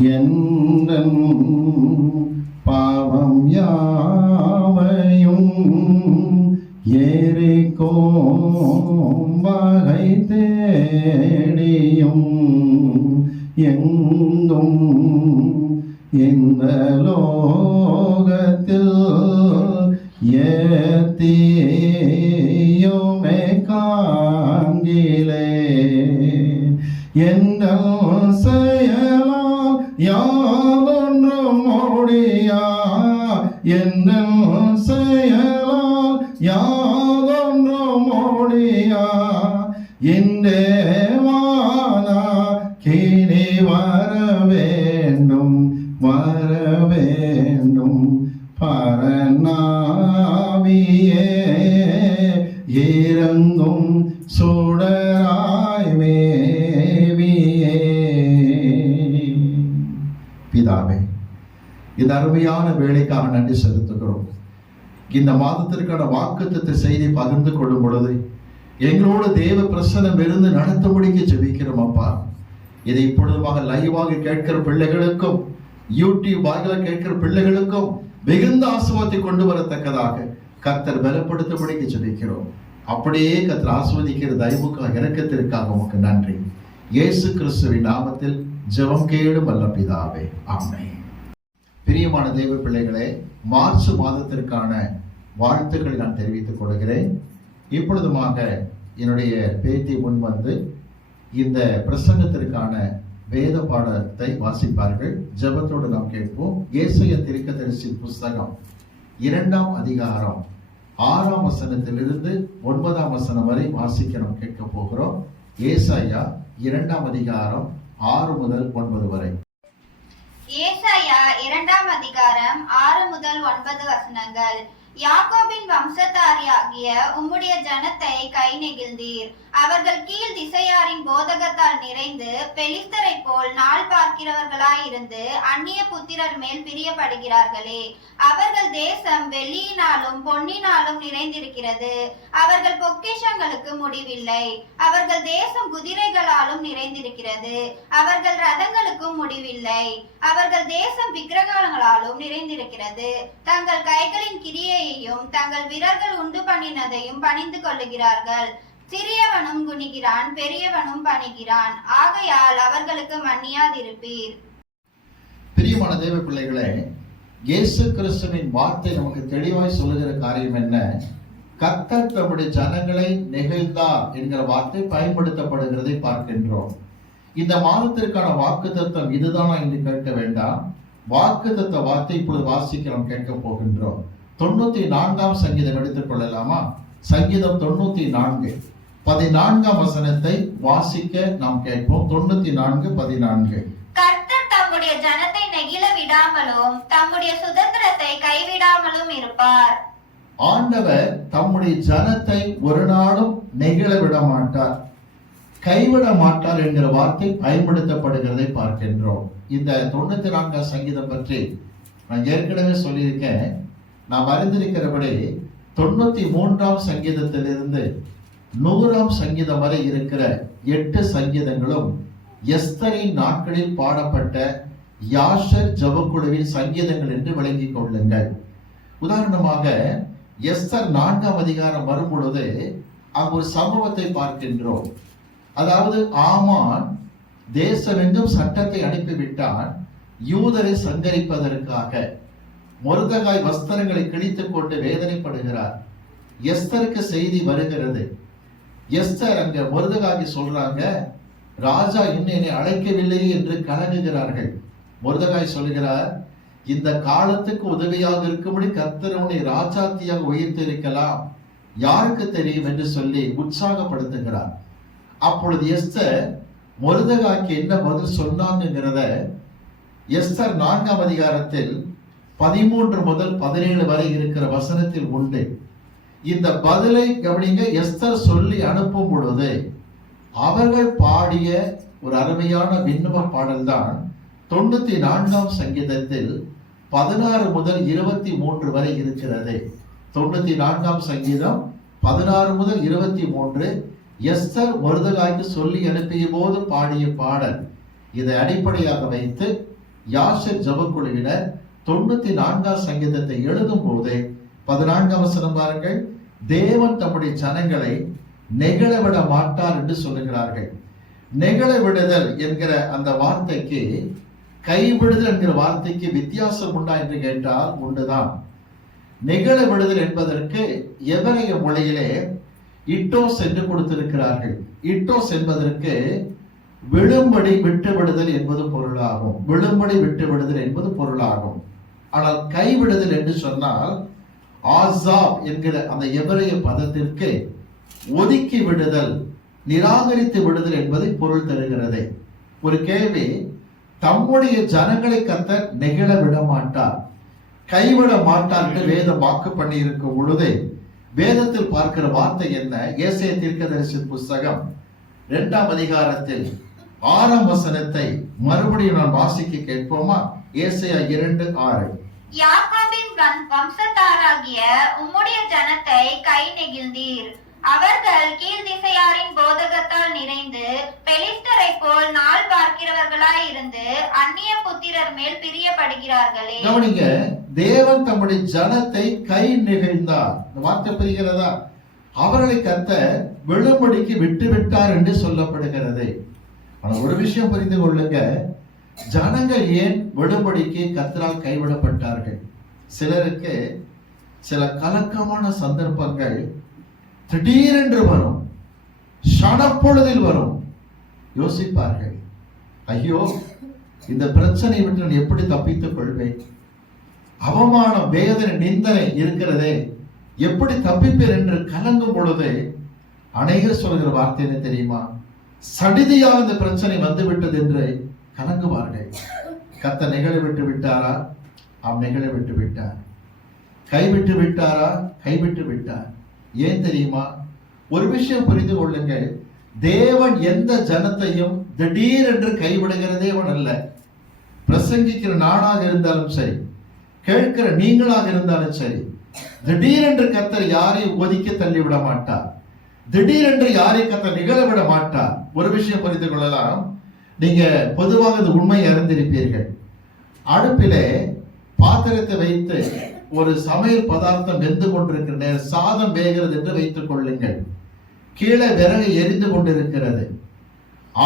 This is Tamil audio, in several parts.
எந்தன் பாவம் யாவையும் ஏறிக்கோம் வகை தேடியும் எங்கும் இந்த லோகத்தில் ஏத்தியுமே காண்கிலே எங்கள் செயலால் யாதொன்றும் முடியா எங்கள் செயலால் யாதொன்றும் முடியா இந்தேவானா கினி வர வேண்டும் பரநாவியே இறங்கும் சுடராய் மேவியே. பிதாவே, இந்த அருமையான வேலைக்காக நன்றி செலுத்துகிறோம். இந்த மாதத்திற்கான வாக்குத்தத்த செய்தி பகிர்ந்து கொள்ளும் பொழுது எங்களோட தேவ பிரசனம் இருந்து நடத்தும்படிக்கு ஜெபிக்கிறோம் அப்பா. இதை இப்பொழுதுமாக லைவாக கேட்கிற பிள்ளைகளுக்கும் யூடியூப் வாயில கேட்கிற பிள்ளைகளுக்கும் மிகுந்த ஆசீர்வாதத்தை கொண்டு வரத்தக்கதாக கர்த்தர் பலப்படுத்தும்படிக்கு ஜெபிக்கிறோம். அப்படியே கர்த்தர் ஆசீர்வதிக்கிற தயவுக்காக இரக்கத்திற்காக உமக்கு நன்றி. இயேசு கிறிஸ்துவின் நாமத்தில் ஜெபம் கேளும் வல்ல பிதாவே, ஆமென். பிரியமான தேவ பிள்ளைகளே, மார்ச் மாதத்திற்கான வாழ்த்துக்களை நான் தெரிவித்துக் கொள்கிறேன். இப்பொழுதுமாக என்னுடைய பேத்தி முன் வந்து இந்த பிரசங்கத்திற்கான வேத பாடத்தை வாசிப்பார்கள். ஜெபத்தோடு நாம் கேட்போம். ஏசாயா தீர்க்கதரிசி புஸ்தகம் 2ஆம் அதிகாரம் 6ஆம் வசனத்திலிருந்து 9ஆம் வசனம் வரை வாசிக்க நாம் கேட்க போகிறோம். ஏசாயா 2ஆம் அதிகாரம் 6 முதல் 9 வரை. ஏசாயா 2ஆம் அதிகாரம் 6 முதல் 9 வசனங்கள். யாக்கோபின் வம்சத்தாரியாகிய உம்முடைய ஜனத்தை கை நெகிழ்ந்தீர். அவர்கள் கீழ் திசையாரின் போதகத்தால் நிறைந்து பெலிஸ்தரை போல் நாள் பார்க்கிறவர்களாயிருந்து அந்நிய புத்திரர் மேல் பிரியப்படுகிறார்களே. அவர்கள் தேசம் வெள்ளியினாலும் பொன்னினாலும் நிறைந்திருக்கிறது. அவர்கள் பொக்கிஷங்களுக்கு முடிவில்லை. அவர்கள் தேசம் குதிரைகளாலும் நிறைந்திருக்கிறது. அவர்கள் ரதங்களுக்கும் முடிவில்லை. அவர்கள் தேசம் விக்கிரகங்களாலும் நிறைந்திருக்கிறது. தங்கள் கைகளின் கிரியையையும் தங்கள் வீரர்கள் உண்டு பண்ணினதையும் பணிந்து கொள்ளுகிறார்கள். சிறியவனும் குனிகிறான், பெரியவனும் பணிகிறான். ஆகையால் அவர்களுக்கு மன்னியாதிருப்பீர். பிரியமான தேவ பிள்ளைகளே, இயேசு கிறிஸ்துவின் வார்த்தை நமக்கு தெளிவாய் சொல்லுகிற காரியம் என்ன? கர்த்தர் தம்முடைய ஜனங்களை நெகிழ்ந்தார் என்கிற வார்த்தை பயன்படுத்தப்படுகிறதை பார்க்கின்றோம். இந்த மாதத்திற்கான வாக்குத்தத்தம் இதுதானா என்று கேட்க வேண்டாம். வாக்குத்தத்த வார்த்தை இப்பொழுது வாசிக்கிறோம், கேட்க போகின்றோம். 94ஆம் சங்கீதம் எடுத்துக் கொள்ளலாமா? சங்கீதம் 94 14ஆம் வசனத்தை வாசிக்க நாம் கேட்போம். 94:14. கர்த்தர் தம்முடைய ஜனத்தை நெகிழ விடாமலும் தம்முடைய சுதந்திரத்தை கைவிடாமலும் இருப்பார். ஆண்டவர் தம்முடைய ஜனத்தை ஒரு நாளும் நெகிழ விட மாட்டார், கைவிட மாட்டார் என்கிற வார்த்தை பயன்படுத்தப்படுகிறதை பார்க்கின்றோம். இந்த 94ஆம் சங்கீதம் பற்றி நான் ஏற்கனவே சொல்லியிருக்கேன். நாம் அறிந்திருக்கிறபடி 93ஆம் சங்கீதத்திலிருந்து 100ஆம் சங்கீதம் வரை இருக்கிற 8 சங்கீதங்களும் எஸ்தரின் நாட்களில் பாடப்பட்ட யாஷர் ஜபக்குழுவின் சங்கீதங்கள் என்று விளங்கிக் கொள்ளுங்கள். உதாரணமாக எஸ்தர் 4ஆம் அதிகாரம் வரும் பொழுது அங்கு ஒரு சம்பவத்தை பார்க்கின்றோம். அதாவது ஆமான் தேசமெங்கும் சட்டத்தை அனுப்பிவிட்டான் யூதரை சங்கரிப்பதற்காக. மொர்தெகாய் வஸ்திரங்களை கிழித்துக் கொண்டு வேதனைப்படுகிறார். எஸ்தருக்கு செய்தி வருகிறது. எஸ்தர் அங்க மொர்தெகாய்க்கு சொல்றாங்க, ராஜா இன்னும் என்னை அழைக்கவில்லை என்று கலங்குகிறார்கள். மொர்தெகாய் சொல்கிறார், இந்த காலத்துக்கு உதவியாக இருக்கும்படி கர்த்தர் உன்னை ராஜாத்தியாக உயர்த்திருக்கலாம், யாருக்கு தெரியும் என்று சொல்லி உற்சாகப்படுத்துகிறார். அப்பொழுது எஸ்தர் மொர்தெகாய்க்கு என்ன பதில் சொன்னாங்கிறத எஸ்தர் 4ஆம் அதிகாரத்தில் 13 முதல் 17 வரை இருக்கிற வசனத்தில் உண்டு. இந்த பதிலை கவனிங்க. எஸ்தர் சொல்லி அனுப்பும் பொழுது அவர்கள் பாடிய ஒரு அருமையான விண்ணப்ப பாடல் தான் 94ஆம் சங்கீதத்தில் 16 முதல் 23 வரை இருக்கிறது. 94ஆம் சங்கீதம் 16 முதல் 23 எஸ்தர் மொர்தெகாய்க்கு சொல்லி அனுப்பிய போது பாடிய பாடல். இதை அடிப்படையாக வைத்து யாஷர் ஜபக்குழுவினர் 94ஆம் சங்கீதத்தை எழுதும் போது 14ஆம் வசனம் பாருங்கள், தேவன் தம்முடைய ஜனங்களை நெகிழ விட மாட்டார் என்று சொல்லுகிறார்கள். நெகிழ விடுதல் என்கிற அந்த வார்த்தைக்கு கைவிடுதல் என்கிற வார்த்தைக்கு வித்தியாசம் உண்டா என்று கேட்டால் உண்டுதான். நெகிழ விடுதல் என்பதற்கு எபிரேய மொழியிலே இட்டோஸ் என்று கொடுத்திருக்கிறார்கள். இட்டோஸ் என்பதற்கு விழும்படி விட்டு விடுதல் என்பது பொருளாகும். விழும்படி விட்டு விடுதல் என்பது பொருளாகும். ஆனால் கைவிடுதல் என்று சொன்னால் ஆசாப் என்கிற அந்த எபிரேய பதத்திற்கு ஒதுக்கி விடுதல், நிராகரித்து விடுதல் என்பதை பொருள் தருகிறது. ஒரு கேள்வி, தம்முடைய ஜனங்களை கர்த்தர் நெகிழ விட மாட்டார், கைவிட மாட்டார் என்று வேதம் வாக்கு பண்ணி இருக்கும் பொழுது வேதத்தில் பார்க்கிற வார்த்தை என்ன? ஏசாயா தீர்க்கதரிசி புஸ்தகம் 2ஆம் அதிகாரத்தில் 6ஆம் வசனத்தை மறுபடியும் நான் வாசிக்க கேட்போமா? ஏசாயா 2:6. யாக்கோபின் வம்சத்தாராகிய உம்முடைய ஜனத்தை கை நெகிழ்ந்தீர். அவர்கள் கீழ் திசையாரின் போதகத்தால் நிறைந்து பெலிஸ்தரை போல் நாள் பார்க்கிறவர்களாய் இருந்து அந்நிய புத்திரர் மேல் பிரியப்படுகிறார்களே. கவனிங்க, தேவன் தம்முடைய ஜனத்தை கை நெகிழ்ந்தார். இந்த வார்த்தை புரிகிறதா? அவர்களை கர்த்தர் விழும்படிக்கு விட்டு விட்டார் என்று சொல்லப்படுகிறது. ஆனால் ஒரு விஷயம் புரிந்து கொள்ளுங்க, ஜனங்கள் ஏன் விழும்படிக்கு கர்த்தரால் கைவிடப்பட்டார்கள்? சிலருக்கு சில கலக்கமான சந்தர்ப்பங்கள் திடீரென்று வரும், ஷணப்பொழுதில் வரும். யோசிப்பார்கள், ஐயோ இந்த பிரச்சனை விட்டு நான் எப்படி தப்பித்துக் கொள்வேன்? அவமானம், வேதனை, நிந்தனை இருக்கிறதே, எப்படி தப்பிப்பேன் என்று கலங்கும் பொழுது அநேகர் சொல்கிற வார்த்தை என்ன தெரியுமா? சடிதியாக இந்த பிரச்சனை வந்துவிட்டது என்று கலங்குவார்கள். கர்த்தர் நெகிழ விட்டு விட்டாரா? நெகிழ விட்டு விட்டார். கைவிட்டு விட்டாரா? கைவிட்டு விட்டார். ஏன் தெரியுமா? ஒரு விஷயம் புரிந்து கொள்ளுங்கள், தேவன் எந்த ஜனத்தையும் திடீரென்று கைவிடுகிற தேவன் அல்ல. பிரசங்கிக்கிற நானாக இருந்தாலும் சரி, கேட்கிற நீங்களாக இருந்தாலும் சரி, திடீரென்று கர்த்தர் யாரையும் ஒதுக்கி தள்ளிவிட மாட்டார். திடீரென்று யாரை கர்த்தர் நிகழ விட மாட்டார். ஒரு விஷயம் புரிந்து கொள்ளலாம், நீங்க பொதுவாக இந்த உண்மையை அறிந்திருப்பீர்கள். அடுப்பிலே பாத்திரத்தை வைத்து ஒரு சமையல் பதார்த்தம் வெந்து கொண்டிருக்கிற நேரம், சாதம் வேகிறது என்று வைத்துக் கொள்ளுங்கள். கீழே விறகு எரிந்து கொண்டிருக்கிறது.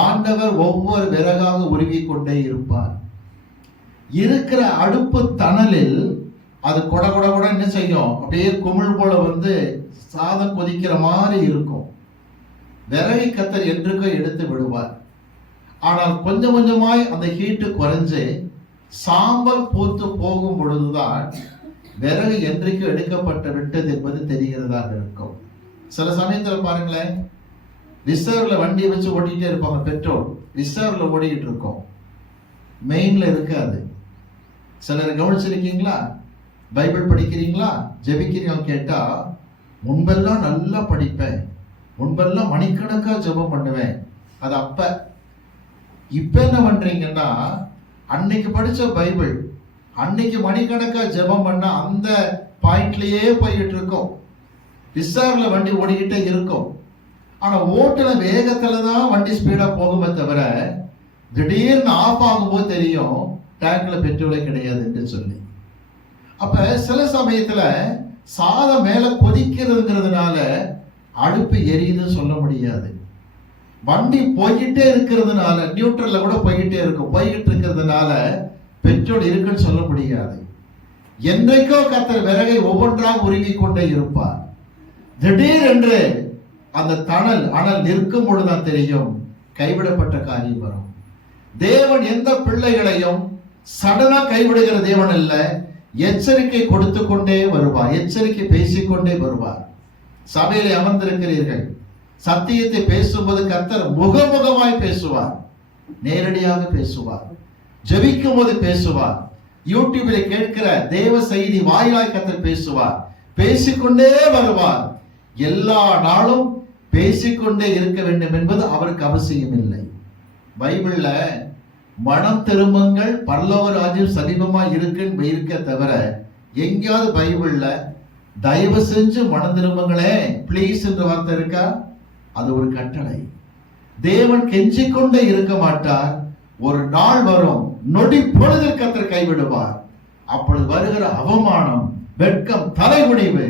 ஆண்டவர் ஒவ்வொரு விறகாக உருவி கொண்டே இருப்பார். இருக்கிற அடுப்பு தணலில் அது கொட கொட கொட என்ன செய்யும்? அப்படியே குமிழ் போல வந்து சாதம் கொதிக்கிற மாதிரி இருக்கும். விறகை கர்த்தர் என்றுக்கோ எடுத்து விடுவார். ஆனால் கொஞ்சம் கொஞ்சமாய் அந்த ஹீட்டு குறைஞ்சு சாம்பல் பூத்து போகும் பொழுதுதான் விறகு என்றைக்கு எடுக்கப்பட்டு விட்டது என்பது தெரிகிறதாக இருக்கும். சில சமயத்துல பாருங்களேன், ரிசர்வ்ல வண்டியை வச்சு ஓட்டிகிட்டே இருப்பாங்க, பெட்ரோல் ரிசர்வ்ல ஓடிக்கிட்டு இருக்கோம், மெயின்ல இருக்காது. சிலர் கவனிச்சிருக்கீங்களா? பைபிள் படிக்கிறீங்களா, ஜெபிக்கிறீங்க கேட்டா, முன்பெல்லாம் நல்லா படிப்பேன், முன்பெல்லாம் மணிக்கணக்கா ஜெபம் பண்ணுவேன், அது அப்ப. இப்ப என்ன பண்றீங்கன்னா, அன்னைக்கு படிச்ச பைபிள் அன்னைக்கு மணிக்கணக்கா ஜெபம் பண்ண அந்த பாயிண்ட்லயே போயிட்டு இருக்கோம். ரிசர்வ்ல வண்டி ஓடிக்கிட்டே இருக்கும். ஆனா ஓட்டுல வேகத்துல தான் வண்டி ஸ்பீடா போகுமே தவிர, திடீர்னு ஆஃப் ஆகும்போது தெரியும் டேங்க்ல பெட்ரோலே கிடையாது என்று சொல்லி. அப்ப சில சமயத்துல சாதம் மேல கொதிக்கிறதுங்கிறதுனால அடுப்பு எரியுதுன்னு சொல்ல முடியாது. வண்டி போய்கிட்டே இருக்கிறதுனால, நியூட்ரல்ல கூட போய்கிட்டே இருக்கும், போய்கிட்டு இருக்கிறதுனால பெட்ரோல் இருக்குன்னு சொல்ல முடியாது. என்றைக்கோ கர்த்தர் விறகை ஒவ்வொன்றாக உருவி கொண்டே இருப்பார். திடீரென்று அந்த அனல் நிற்கும் பொழுதுதான் தெரியும் கைவிடப்பட்ட காரியம் வரும். தேவன் எந்த பிள்ளைகளையும் சடனா கைவிடுகிற தேவன் அல்ல. எச்சரிக்கை கொடுத்து கொண்டே வருவார், எச்சரிக்கை பேசிக்கொண்டே வருவார். சபையிலே அமர்ந்திருக்கிறீர்கள், சத்தியத்தை பேசும்போது கர்த்தர் முகமுகமாய் பேசுவார், நேரடியாக பேசுவார். ஜெபிக்கும் போது பேசுவார். யூடியூபில் கேட்கிற தேவ செய்தி வாயிலாய் கர்த்தர் பேசுவார், பேசிக்கொண்டே வருவார். எல்லா நாளும் பேசிக்கொண்டே இருக்க வேண்டும் என்பது அவருக்கு அவசியம் இல்லை. பைபிள்ல மனம் திரும்புங்கள் பரலோக ராஜ்யம் சமீபமாய் இருக்க தவிர எங்கேயாவது பைபிள்ல தயவு செஞ்சு மனம் திரும்புங்களே ப்ளீஸ் என்ற வார்த்தை இருக்கா? அது ஒரு கட்டளை. தேவன் கெஞ்சிக்கொண்டே இருக்க மாட்டார். ஒரு நாள் வரும், நொடி பொழுதில் கர்த்தர் கைவிடுவார். அப்பொழுது வருகிற அவமானம், வெட்கம், தலைகுனிவு,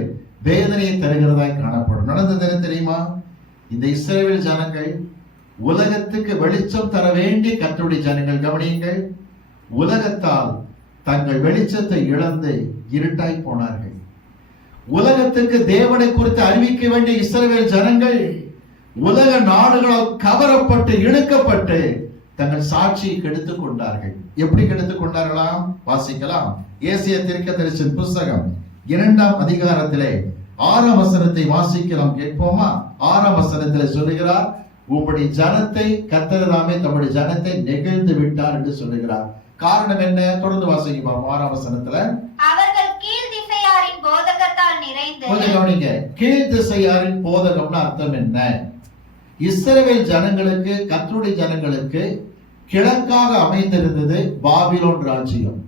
வேதனையை தருகிறதாய் காணப்படும். நடந்தது என்ன தெரியுமா? இந்த இஸ்ரவேல் ஜனங்கள் உலகத்துக்கு வெளிச்சம் தர வேண்டிய கர்த்தருடைய ஜனங்கள். கவனியுங்கள், உலகத்தால் தங்கள் வெளிச்சத்தை இழந்து இருட்டாய் போனார்கள். உலகத்துக்கு தேவனை குறித்து அறிவிக்க வேண்டிய இஸ்ரவேல் ஜனங்கள் உலக நாடுகளால் கவரப்பட்டு இழுக்கப்பட்டு தங்கள் சாட்சியை கெடுத்துக் கொண்டார்கள். எப்படி கெடுத்துக் கொண்டார்களாம்? வாசிக்கலாம். ஏசாயா தீர்க்கதரிசியின் புஸ்தகம் 2ஆம் அதிகாரத்திலே 6ஆம் வசனத்தை வாசிக்கலாம், கேட்போமா? 6ஆம் வசனத்திலே சொல்லுகிறார், உம்முடைய ஜனத்தை கர்த்தர் தாமே தம்முடைய ஜனத்தை நெகிழ்ந்து விட்டார் என்று சொல்லுகிறார். காரணம் என்ன? தொடர்ந்து வாசிக்க 6ஆம் வசனத்துல, அவர்கள் கீழ் திசையாரின் போதகத்தால் நிறைந்து. கொஞ்சம் கவனிங்க, கீழ் திசையாரின் போதகம்னு அர்த்தம் என்ன? இஸ்ரவேல் ஜனங்களுக்கு, கர்த்தருடைய ஜனங்களுக்கு கிழக்காக அமைந்திருந்தது பாபிலோன் ராஜ்யம்.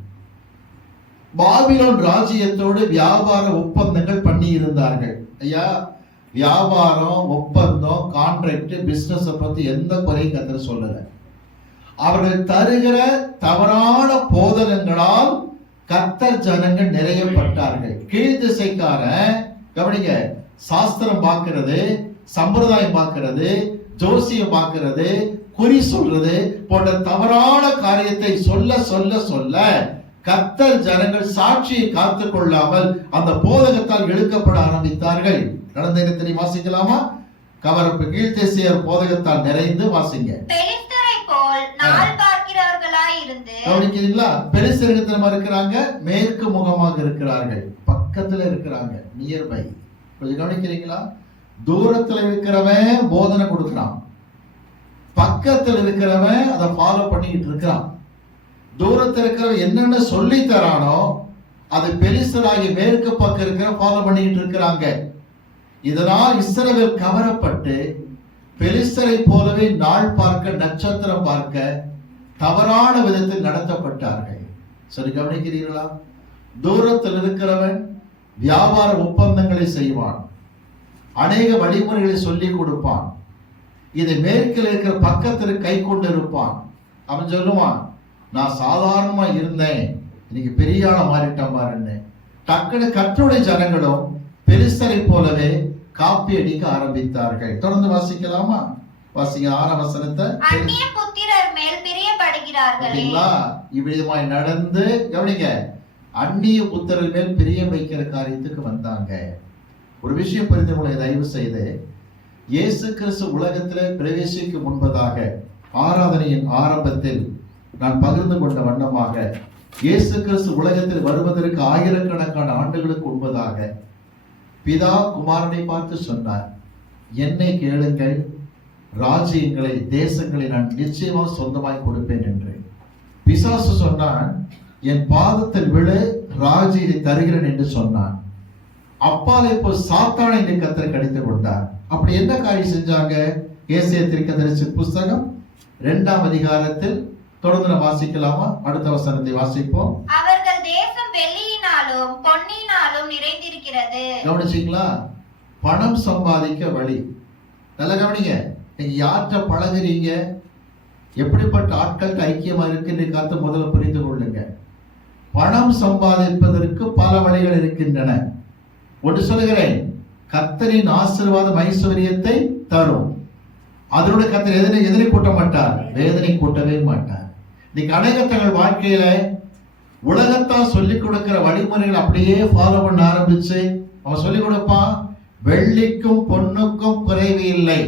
பாபிலோன் ராஜ்யத்தோடு வியாபார ஒப்பந்தங்கள் பண்ணி இருந்தார்கள். ஐயா, வியாபாரம், ஒப்பந்தம், கான்ட்ராக்ட், பிசினஸ் பத்தி எந்த குறையும் கர்த்தர் சொல்லல. அவர்கள் தருகிற தவறான போதகங்களால் கர்த்தர் ஜனங்கள் நிறையப்பட்டார்கள். கீழ் திசைக்காரன், கவனிங்க, சாஸ்திரம் பார்க்கிறது, சம்பிரதாயம் பார்க்கிறது, ஜோசியம் பார்க்கிறது, குறி சொல்றது போன்ற தவறான காரியத்தை சொல்ல சொல்ல சொல்ல கர்த்தர் ஜனங்கள் சாட்சியை காத்துக் கொள்ளாமல் அந்த போதகத்தால் இழுக்கப்பட ஆரம்பித்தார்கள். நடந்த இடத்தை வாசிக்கலாமா? கவரப்பு கீழ்த்தேசியர் போதகத்தால் நிறைந்து வாசிங்க. பெலிஸ்தரை போல் நாள் பார்க்கிறவர்களாய் இருந்து. கவனிக்கிறீங்களா? பெலிஸ்தர்கள் இருக்கிறாங்க, மேற்கு முகமாக இருக்கிறார்கள், பக்கத்துல இருக்கிறாங்க, நியர்பை. கொஞ்சம் கவனிக்கிறீங்களா? தூரத்துல இருக்கிறவன் போதனை கொடுக்கிறான், பக்கத்துல இருக்கிறவன் அதை ஃபாலோ பண்ணிக்கிட்டு இருக்கிறான். தூரத்தில் இருக்கிறவன் என்னென்ன சொல்லி தரானோ அதை பெலிஸ்தராகி மேற்கு பக்கம் இருக்கிற ஃபாலோ பண்ணிக்கிட்டு இருக்கிறாங்க. இதனால் இஸ்ரவேல் கவரப்பட்டு பெலிஸ்தரை போலவே நாள் பார்க்க, நட்சத்திரம் பார்க்க தவறான விதத்தில் நடத்தப்பட்டார்கள். சரி, கவனிக்கிறீர்களா? தூரத்தில் இருக்கிறவன் வியாபார ஒப்பந்தங்களை செய்வான், அநேக வழிமுறைகளை சொல்லிக் கொடுப்பான். இதை மேற்கில் இருக்கிற பக்கத்தில் கை கொண்டு இருப்பான். அவன் சொல்லுவான், நான் சாதாரணமா இருந்தேன், இன்னைக்கு பெரிய ஆளா மாறிட்டேன் பாருன்னு. டக்குனு கர்த்தருடைய ஜனங்களும் பெலிஸ்தரை போலவே காப்பி அடிக்க ஆரம்பித்தார்கள். தொடர்ந்து வாசிக்கலாமா? வாசிங்க 6ஆம் வசனத்தை. அந்நிய புத்திரர் மேல் பிரியப்படுகிறார்களே. இவ்விதமாய் நடந்து, கவனிங்க, அந்நிய புத்திரர் மேல் பிரியம் வைக்கிற காரியத்துக்கு வந்தாங்க. ஒரு விஷயம் புரிந்து கொள்ள தயவு செய்து, இயேசு கிறிஸ்து உலகத்திலே பிரவேசிக்கு முன்பதாக ஆராதனையின் ஆரம்பத்தில் நான் பகிர்ந்து கொண்ட வண்ணமாக, இயேசு கிறிஸ்து உலகத்தில் வருவதற்கு ஆயிரக்கணக்கான ஆண்டுகளுக்கு முன்பதாக பிதா குமாரனை பார்த்து சொன்னார், என்னை கேளுங்கள், ராஜ்யங்களை, தேசங்களை நான் நிச்சயமாக சொந்தமாய் கொடுப்பேன் என்று. பிசாசு சொன்னான், என் பாதத்தில் விழு, ராஜ்யத்தை தருகிறேன் என்று சொன்னான். அப்பாலை போல் சாத்தானை கர்த்தர் கடித்துக் கொண்டார். அப்படி என்ன காரியம் செஞ்சாங்க? ஏசாயா தீர்க்கதரிசி புஸ்தகம் 2ஆம் அதிகாரத்தில் தொடர்ந்து வாசிக்கலாமா? அடுத்த வசனத்தை வாசிப்போம். அவர்கள் தேசம் வெள்ளியினாலும் பொன்னினாலும் நிறைந்திருக்கிறது. கவனிச்சீங்களா? பணம் சம்பாதிக்க வழி. நல்ல கவனிங்க, நீங்க யார்கிட்ட பழகுறீங்க, எப்படிப்பட்ட ஆட்கள்கிட்ட ஐக்கியமா இருக்குன்னு கருத்து முதல்ல புரிந்து கொள்ளுங்க. பணம் சம்பாதிப்பதற்கு பல வழிகள் இருக்கின்றன. ஒன்று சொல்லுகிறேன், கர்த்தரின் ஆசீர்வாதம் ஐஸ்வர்யத்தை தரும். அதனோட கர்த்தர் எதனை கூட்ட மாட்டார்? வேதனை கூட்டவே மாட்டார். இன்னைக்கு அநேக தங்கள் வாழ்க்கையில உலகத்தான் சொல்லிக் கொடுக்கிற வழிமுறைகள் அப்படியே ஃபாலோ பண்ண ஆரம்பிச்சு, அவன் சொல்லிக் கொடுப்பான், வெள்ளிக்கும் பொண்ணுக்கும் குறைவு இல்லை,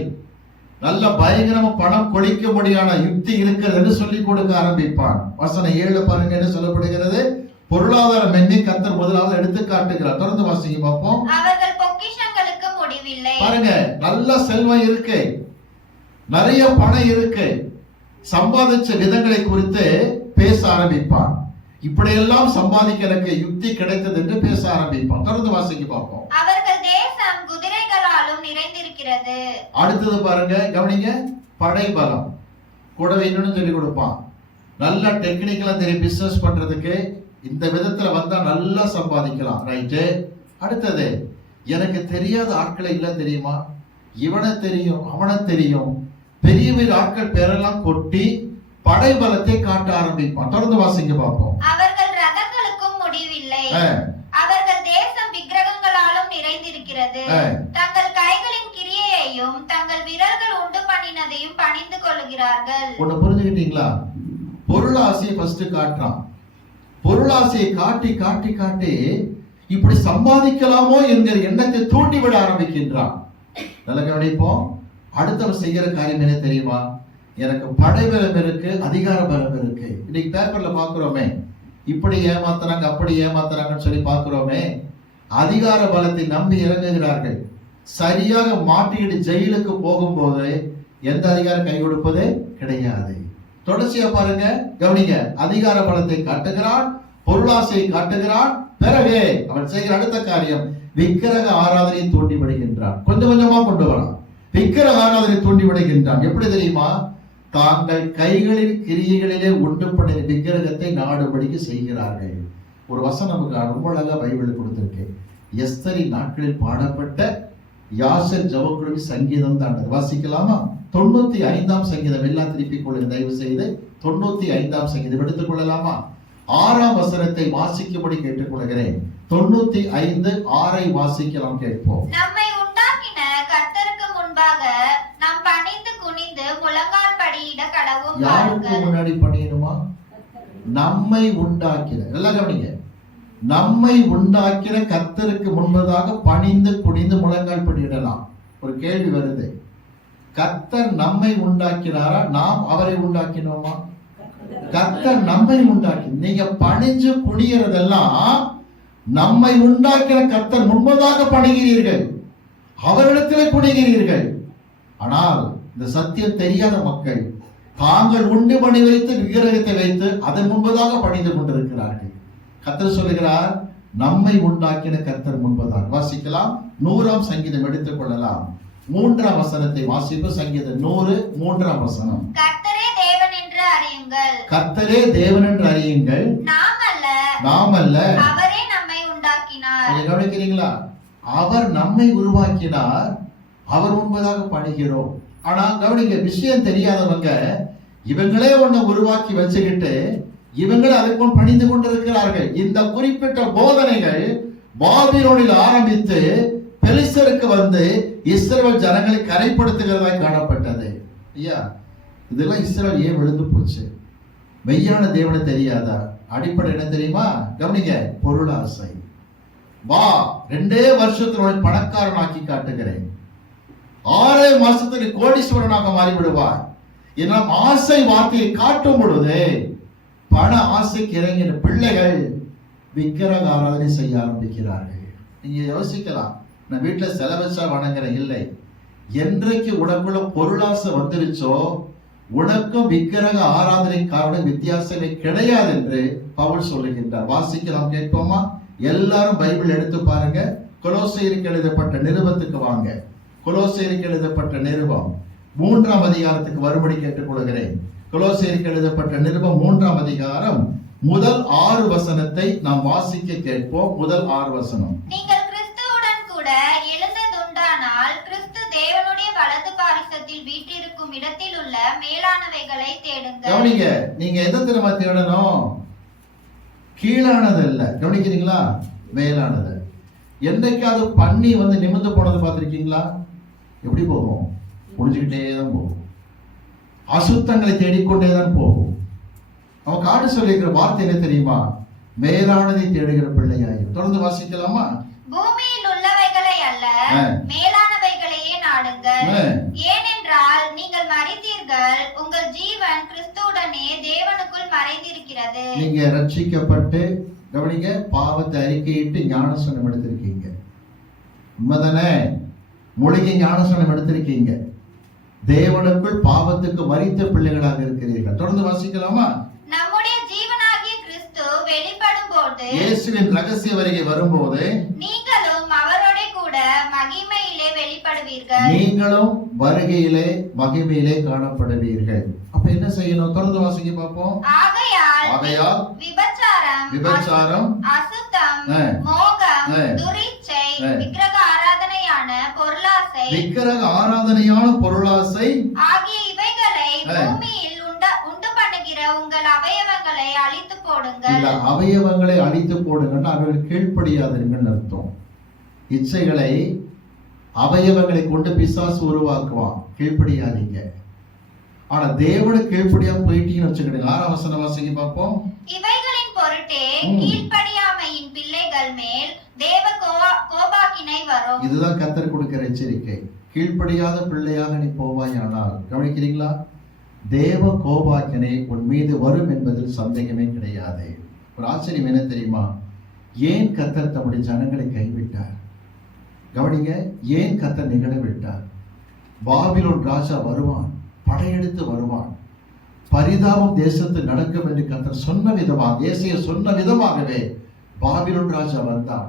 நல்ல பயங்கரமா பணம் கொளிக்க முடியாத யுக்தி இருக்கிறது என்று சொல்லிக் கொடுக்க ஆரம்பிப்பான். வசனம் 7 பாருங்க, என்ன சொல்லப்படுகிறது? பொருளாதார மென்மை கர்த்தர் முதலாவது எடுத்து காட்டுகிறார். தொடர்ந்து வாசிங்க பார்ப்போம். அவர்கள் பொக்கிஷங்களுக்கு முடிவில்லை. பாருங்க, நல்ல செல்வம் இருக்கு, நிறைய பணம் இருக்கு, சம்பாதிச்ச விதங்களை குறித்து பேச ஆரம்பிப்பான். இப்படியெல்லாம் சம்பாதிக்கிறதுக்கு யுக்தி கிடைத்தது என்று பேச ஆரம்பிப்பான். தொடர்ந்து வாசிக்க பார்ப்போம். அவர்கள் தேசம் குதிரைகளாலும் நிறைந்திருக்கிறது. அடுத்தது பாருங்க, கவனிங்க, படை பலம் கூடவே இன்னொன்னு சொல்லி கொடுப்பான். நல்ல டெக்னிக்கலா தெரியும் பிசினஸ் பண்றதுக்கு, இந்த விதத்துல வந்தா நல்லா சம்பாதிக்கலாம். ரைட்டு. அடுத்தது, எனக்கு தெரியாத ஆட்களை இல்ல தெரியுமா, இவனை தெரியும், அவனை தெரியும், பெரிய பெரிய ஆட்கள் பேரெல்லாம் கொட்டி படைபலத்தை காட்ட ஆரம்பிப்பான். தொடர்ந்து வாசிங்க பார்ப்போம். அவர்கள் ரதங்களுக்கும் முடிவில்லை, அவர்கள் தேசம் விக்கிரகங்களாலும் நிறைந்திருக்கிறது. தங்கள் கைகளின் கிரியையையும் தங்கள் விரல்கள் உண்டு பண்ணினதையும் பணிந்து கொள்கிறார்கள். ஒண்ணு புரிஞ்சுக்கிட்டீங்களா? பொருளாசையை ஃபர்ஸ்ட் காட்டுறான். பொருளாசையை காட்டி காட்டி காட்டி இப்படி சம்பாதிக்கலாமோ என்கிற எண்ணத்தை தூண்டிவிட ஆரம்பிக்கின்றான். நல்ல கவனிப்போம். அடுத்தவர் செய்யற காரியம் என்ன தெரியுமா? எனக்கு படைபலம் இருக்கு, அதிகார பலம் இருக்கு. இன்னைக்கு பேப்பர்ல பாக்குறோமே, இப்படி ஏமாத்துறாங்க அப்படி ஏமாத்துறாங்கன்னு சொல்லி பாக்குறோமே. அதிகார பலத்தை நம்பி இறங்குகிறார்கள். சரியாக மாட்டிக்கிட்டு ஜெயிலுக்கு போகும்போது எந்த அதிகாரம் கை கொடுப்பதே கிடையாது. தொடர்ச்சியா பாருங்க, கவனிங்க. அதிகார பலத்தை காட்டுகிறான், பொருளாசையை காட்டுகிறான். பிறகு அவன் செய்கிற அடுத்த காரியம் விக்கிரக ஆராதனையை தூண்டி விடுகின்றான். கொஞ்சம் கொஞ்சமா கொண்டு வரான். விக்கிரக ஆராதனை தூண்டி விடுகின்றான். எப்படி தெரியுமா? தாங்கள் கைகளின் கிரியைகளிலே உண்டு பண்ணின விக்கிரகத்தை நாடுபடிக்கு செய்கிறார்கள். ஒரு வசனம் நமக்கு ரொம்ப அழகா பைபிள் கொடுத்திருக்கு. எஸ்தரின் நாட்களில் பாடப்பட்ட யாசர் ஜெபக்குழுவின் சங்கீதம் தான். வாசிக்கலாமா? 95ஆம் சங்கீதம். எல்லாம் திருப்பிக் கொள்ளுங்க தயவு செய்து. 95ஆம் சங்கீதம் எடுத்துக் கொள்ளலாமா? 6ஆம் வசனத்தை வாசிக்கும்படி கேட்டுக்கொள்கிறேன். 95:6 வாசிக்கலாம், கேட்போம். நம்மை உண்டாக்கின கர்த்தருக்கு முன்பாக நாம் பணிந்து குனிந்து முழங்கால் படியிட கடவும். யாருக்கு முன்னாடி பணியணுமா? நம்மை உண்டாக்கின. நல்லா கவனிங்க. நம்மை உண்டாக்கின கர்த்தருக்கு முன்பதாக பணிந்து குனிந்து முழங்கால் படியிடலாம். ஒரு கேள்வி வருது, கர்த்தர் நம்மை உண்டாக்கினாரா, நாம் அவரை உண்டாக்கினோமா? கர்த்தர் நம்மை உண்டாக்கி. நீங்க பணிஞ்சு குனியறதெல்லாம் நம்மை உண்டாக்கின கர்த்தர் முன்பதாக பணிகிறீர்கள், அவரிடத்திலே குனிகிறீர்கள். ஆனால் இந்த சத்தியம் தெரியாத மக்கள் தாங்கள் உண்டு பணி வைத்து விக்கிரகத்தை வைத்து அதன் முன்பதாக பணிந்து கொண்டிருக்கிறார்கள். கர்த்தர் சொல்லுகிறார், நம்மை உண்டாக்கின கர்த்தர் முன்பதாக. வாசிக்கலாம். 100ஆம் சங்கீதம் எடுத்துக் கொள்ளலாம். 3ஆம் வசனத்தை வாசிப்பு. சங்கீதம் 100 3ஆம் வசனம். கர்த்தரே தேவன் என்று அறியுங்கள், கர்த்தரே தேவன் என்று அறியுங்கள், நாம் அல்ல, அவரே நம்மை உண்டாக்கினார். கவனிக்கிறீங்களா? அவர் நம்மை உருவாக்கினார், அவர் முன்பதாக பணிகிறோம். ஆனா கவனிங்க, விஷயம் தெரியாதவங்க இவங்களே ஒண்ணு உருவாக்கி வச்சுக்கிட்டு இவங்களே அதுக்கு பணிந்து கொண்டிருக்கிறார்கள். இந்த குறிப்பிட்ட போதனைகள் பாபிலோனில் ஆரம்பித்து பெலிஸ்தருக்கு வந்து இஸ்ரவேல் ஜனங்களை கரைப்படுத்துகிறதாய் காணப்பட்டது. ஐயா, இதெல்லாம் இஸ்ரவேல் ஏன் விழுந்து போச்சு? மெய்யான தேவனை தெரியாதா? அடிப்படை என்ன தெரியுமா? கவனிங்க, பொருளாசை. வா, 2 வருஷத்துல பணக்காரனாக்கி காட்டுகிறேன், 6 மாசத்துக்கு கோடீஸ்வரனாக மாறிவிடுவார். எல்லாம் ஆசை வார்த்தையை காட்டும் பொழுது பண ஆசைக்கு இறங்கின பிள்ளைகள் விக்கிரக ஆராதனை செய்ய ஆரம்பிக்கிறார்கள். நீங்க யோசிக்கலாம், நான் வீட்டுல செலவச்சா வணங்குறேன். இல்லை, என்றைக்கு உனக்குள்ள பொருளாசை வந்துருச்சோ உனக்கும் விக்கிரக ஆராதனை காரணம் வித்தியாசமே கிடையாது என்று பவுல் சொல்லுகின்றார். வாசிக்கலாம், கேட்போமா? எல்லாரும் பைபிள் எடுத்து பாருங்க. கொலோசையருக்கு எழுதப்பட்ட நிருபத்துக்கு வாங்க. கொலோசையருக்கு எழுதப்பட்ட நிருபம் 3ஆம் அதிகாரத்துக்கு வரும்படி கேட்டுக்கொள்கிறேன். கொலோசையருக்கு எழுதப்பட்ட நிருபம் 3ஆம் அதிகாரம் முதல் 6 வசனத்தை நாம் வாசிக்க கேட்போம். முதல் 6 வசனம். நீங்கள் கிறிஸ்துவுடன் கூட எழுந்ததுண்டானால் கிறிஸ்து தேவனுடைய வலது பாரிசத்தில் வீற்றிருக்கும் இடத்தில் உள்ள மேலானவைகளை தேடுங்கள். கவனிங்க, நீங்க எதை திரும்ப தேடணும்? கீழானது இல்ல. கவனிக்கிறீங்களா? மேலானது. என்னைக்காவது பண்ணி வந்து நிமிர்ந்து போனது பார்த்திருக்கீங்களா? எப்படி போகும்? முடிஞ்சுக்கிட்டே தான் போகும். அசுத்தங்களை தேடிக்கொண்டேதான் போகும். அவன் காடு சொல்லியிருக்கிற வார்த்தை என்ன தெரியுமா? மேலானதை தேடுகிற பிள்ளையாயும். தொடர்ந்து வாசிக்கலாமா? பூமியில் உள்ளவைகளை அல்ல, மேலானவைகளையே நாடுங்கள். ஏனென்றால் நீங்கள் மரித்தீர்கள், உங்கள் ஜீவன் கிறிஸ்துவுடனே தேவனுக்குள் மறைந்திருக்கிறது. நீங்க ரட்சிக்கப்பட்டு கவனிங்க, பாவத்தை அறிக்கையிட்டு ஞானஸ்நானம் எடுத்திருக்கீங்க. உண்மைதானே? மூலிகை ஞானஸ்நானம் எடுத்திருக்கீங்க. தேவனுக்குள் பாவத்துக்கு மரித்த பிள்ளைகளாக இருக்கிறீர்கள். தொடர்ந்து வாசிக்கலாமா? நம்முடைய ஜீவனாகிய கிறிஸ்து வெளிப்படும் போது, இயேசுவின் ரகசிய வருகை வரும்போது நீங்களும் அவரோட கூட மகிமையிலே வெளிப்படுவீர்கள். நீங்களும் வருகையிலே மகிமையிலே காணப்படுவீர்கள். அப்ப என்ன செய்யணும்? தொடர்ந்து வாசிக்க பார்ப்போம். ஆகையால் விபச்சாரம், அசுத்தம், மோகம், துரிச்சை, விக்கிரக ஆராதனையான பொருளாசை ஆகிய இவைகளை பூமியில் உண்டு பண்ணுகிற போடுங்கள். இந்த அவயவங்களை அழித்து போடுங்கன்னா அவர்கள் கீழ்ப்படியாதீர்கள் அர்த்தம். இச்சைகளை அவயவங்களை கொண்டு பிசாசு உருவாக்குவான், கீழ்ப்படியாதீங்க. ஆனா தேவனுக்கு கீழ்ப்படியாம போயிட்டீங்கன்னு வச்சுக்கிடுங்க. 6ஆம் வசனம் வாசிங்க பார்ப்போம். இவைகளின் பொருட்டே கீழ்ப்படியாமையின் பிள்ளைகள் மேல் தேவ கோபாக்கினை வரும். இதுதான் கர்த்தர் கொடுக்கிற எச்சரிக்கை. கீழ்ப்படியாத பிள்ளையாக நீ போவாயானால், கவனிக்கிறீங்களா, தேவ கோபாக்கினை உன் மீது வரும் என்பதில் சந்தேகமே கிடையாது. ஒரு ஆச்சரியம் என்ன தெரியுமா? ஏன் கர்த்தர் தம்முடைய ஜனங்களை கைவிட்டார்? கவனிங்க, ஏன் கர்த்தர் நிகழ விட்டார்? பாபிலோன் ராஜா வருவான், படையெடுத்து வருவான், பரிதாபம் தேசத்தில் நடக்கும் என்று கர்த்தர் சொன்ன விதமாக, ஏசாயா சொன்ன விதமாகவே பாபிலோன் ராஜா வந்தான்.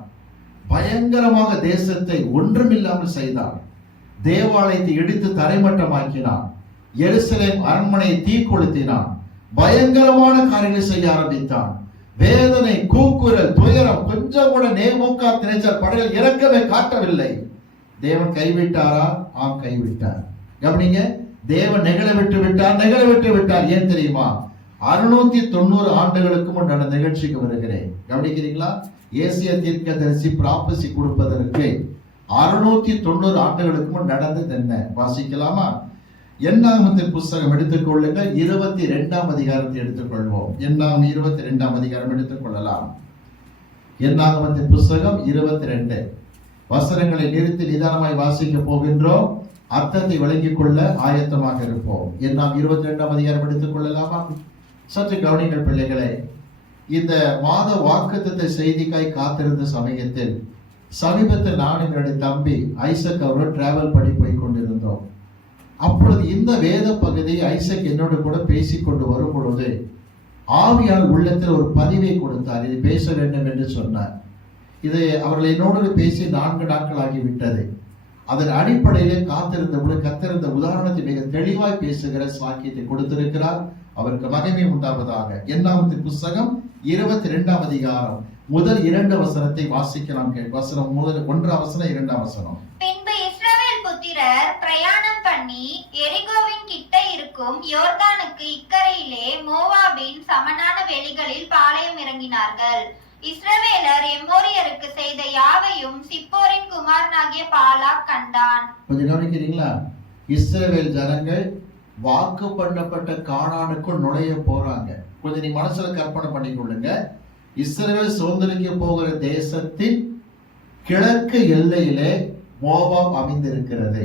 பயங்கரமாக தேசத்தை ஒன்றுமில்லாமல் செய்தான். தேவாலயத்தை இடித்து தரைமட்டமாக்கினான். எருசலேம் அரண்மனையை தீக்கொளுத்தினான். பயங்கரமான காரியங்களை செய்ய ஆரம்பித்தான். வேதனை, கூக்குரல், துயரம், கொஞ்சம் கூட நேபுகாத்நேச்சர் படையில் இரக்கமே காட்டவில்லை. தேவன் கைவிட்டாரா? ஆம், கைவிட்டார். கவனிங்க, தேவன் நிகழ விட்டு விட்டார். ஏன் தெரியுமா? 690 ஆண்டுகளுக்கு முன் நடந்த நிகழ்ச்சிக்கு வருகிறேன். கவனிக்கிறீங்களா? ஏசியா தீர்க்கதரிசி ப்ராபசி கொடுப்பதற்கு 690 ஆண்டுகளுக்கு முன் நடந்தது என்ன? வாசிக்கலாமா? என்னாகமத்தின் புஸ்தகம் எடுத்துக்கொள்ளுங்கள். 22ஆம் அதிகாரத்தை எடுத்துக்கொள்வோம். என்னாகும் 22ஆம் அதிகாரம் எடுத்துக்கொள்ளலாம். என்னாகமத்தின் புஸ்தகம் 22 வசனங்களை நிறுத்தி நிதானமாய் வாசிக்க போகின்றோம். அர்த்தத்தை விளங்கிக் கொள்ள ஆயத்தமாக இருப்போம். என்னாகும் 22ஆம் அதிகாரம் எடுத்துக்கொள்ளலாமா? சற்று கவனிங்கள் பிள்ளைகளே. இந்த மாத வாக்குத்தத்த செய்திக்காய் காத்திருந்த சமயத்தில் சமீபத்தில் நான் என்னுடைய தம்பி ஐசக் அவரோடு டிராவல் பண்ணி போய் கொண்டிருந்தோம். அப்பொழுது இந்த வேத பகுதி ஐசக் என்னோடு கூட பேசிக்கொண்டு வரும் பொழுது ஆவியால் உள்ளத்தில் ஒரு பதிவை கொடுத்தார். இது பேச வேண்டும் என்று சொன்னார். இது அவர்கள் என்னோடு பேசி 4 நாட்கள் ஆகிவிட்டது. அதன் அடிப்படையிலே கத்திருந்த உதாரணத்தை மிக தெளிவாய் பேசுகிற சாக்கியத்தை கொடுத்திருக்கிறார். அவருக்கு மகிமை உண்டாவதாக. என்னாகமத்தின் புஸ்தகம் 22ஆம் அதிகாரம் முதல் 2 வசனத்தை வாசிக்கலாம். வசனம் முதல் 1ஆம் வசனம் 2ஆம் வசனம். பின்பு இஸ்ரவேல் புத்திரர் பிரயாணம் பண்ணி எரிகோவின் கிட்ட இருக்கும் யோர்தானுக்கு இக்கரையிலே மோவாபின் சமனான வெளிகளில் பாளையம் இறங்கினார்கள். இஸ்ரவேலர் எம்மோரியருக்கு செய்த யாவையும் சிப்போரின் குமாரனாகிய பாலாக் கண்டான். கொஞ்சம் கவனிக்கிறீங்களா? இஸ்ரவேல் ஜனங்கள் வாக்கு பண்ணப்பட்ட கானானுக்குள் நுழைய போறாங்க. கொஞ்சம் நீ மனசுல கற்பனை பண்ணிக்கொள்ளுங்க. இஸ்ரவேல் சுதந்திரிக்க போகிற தேசத்தின் கிழக்கு எல்லையிலே மோவாப் அமைந்திருக்கிறது.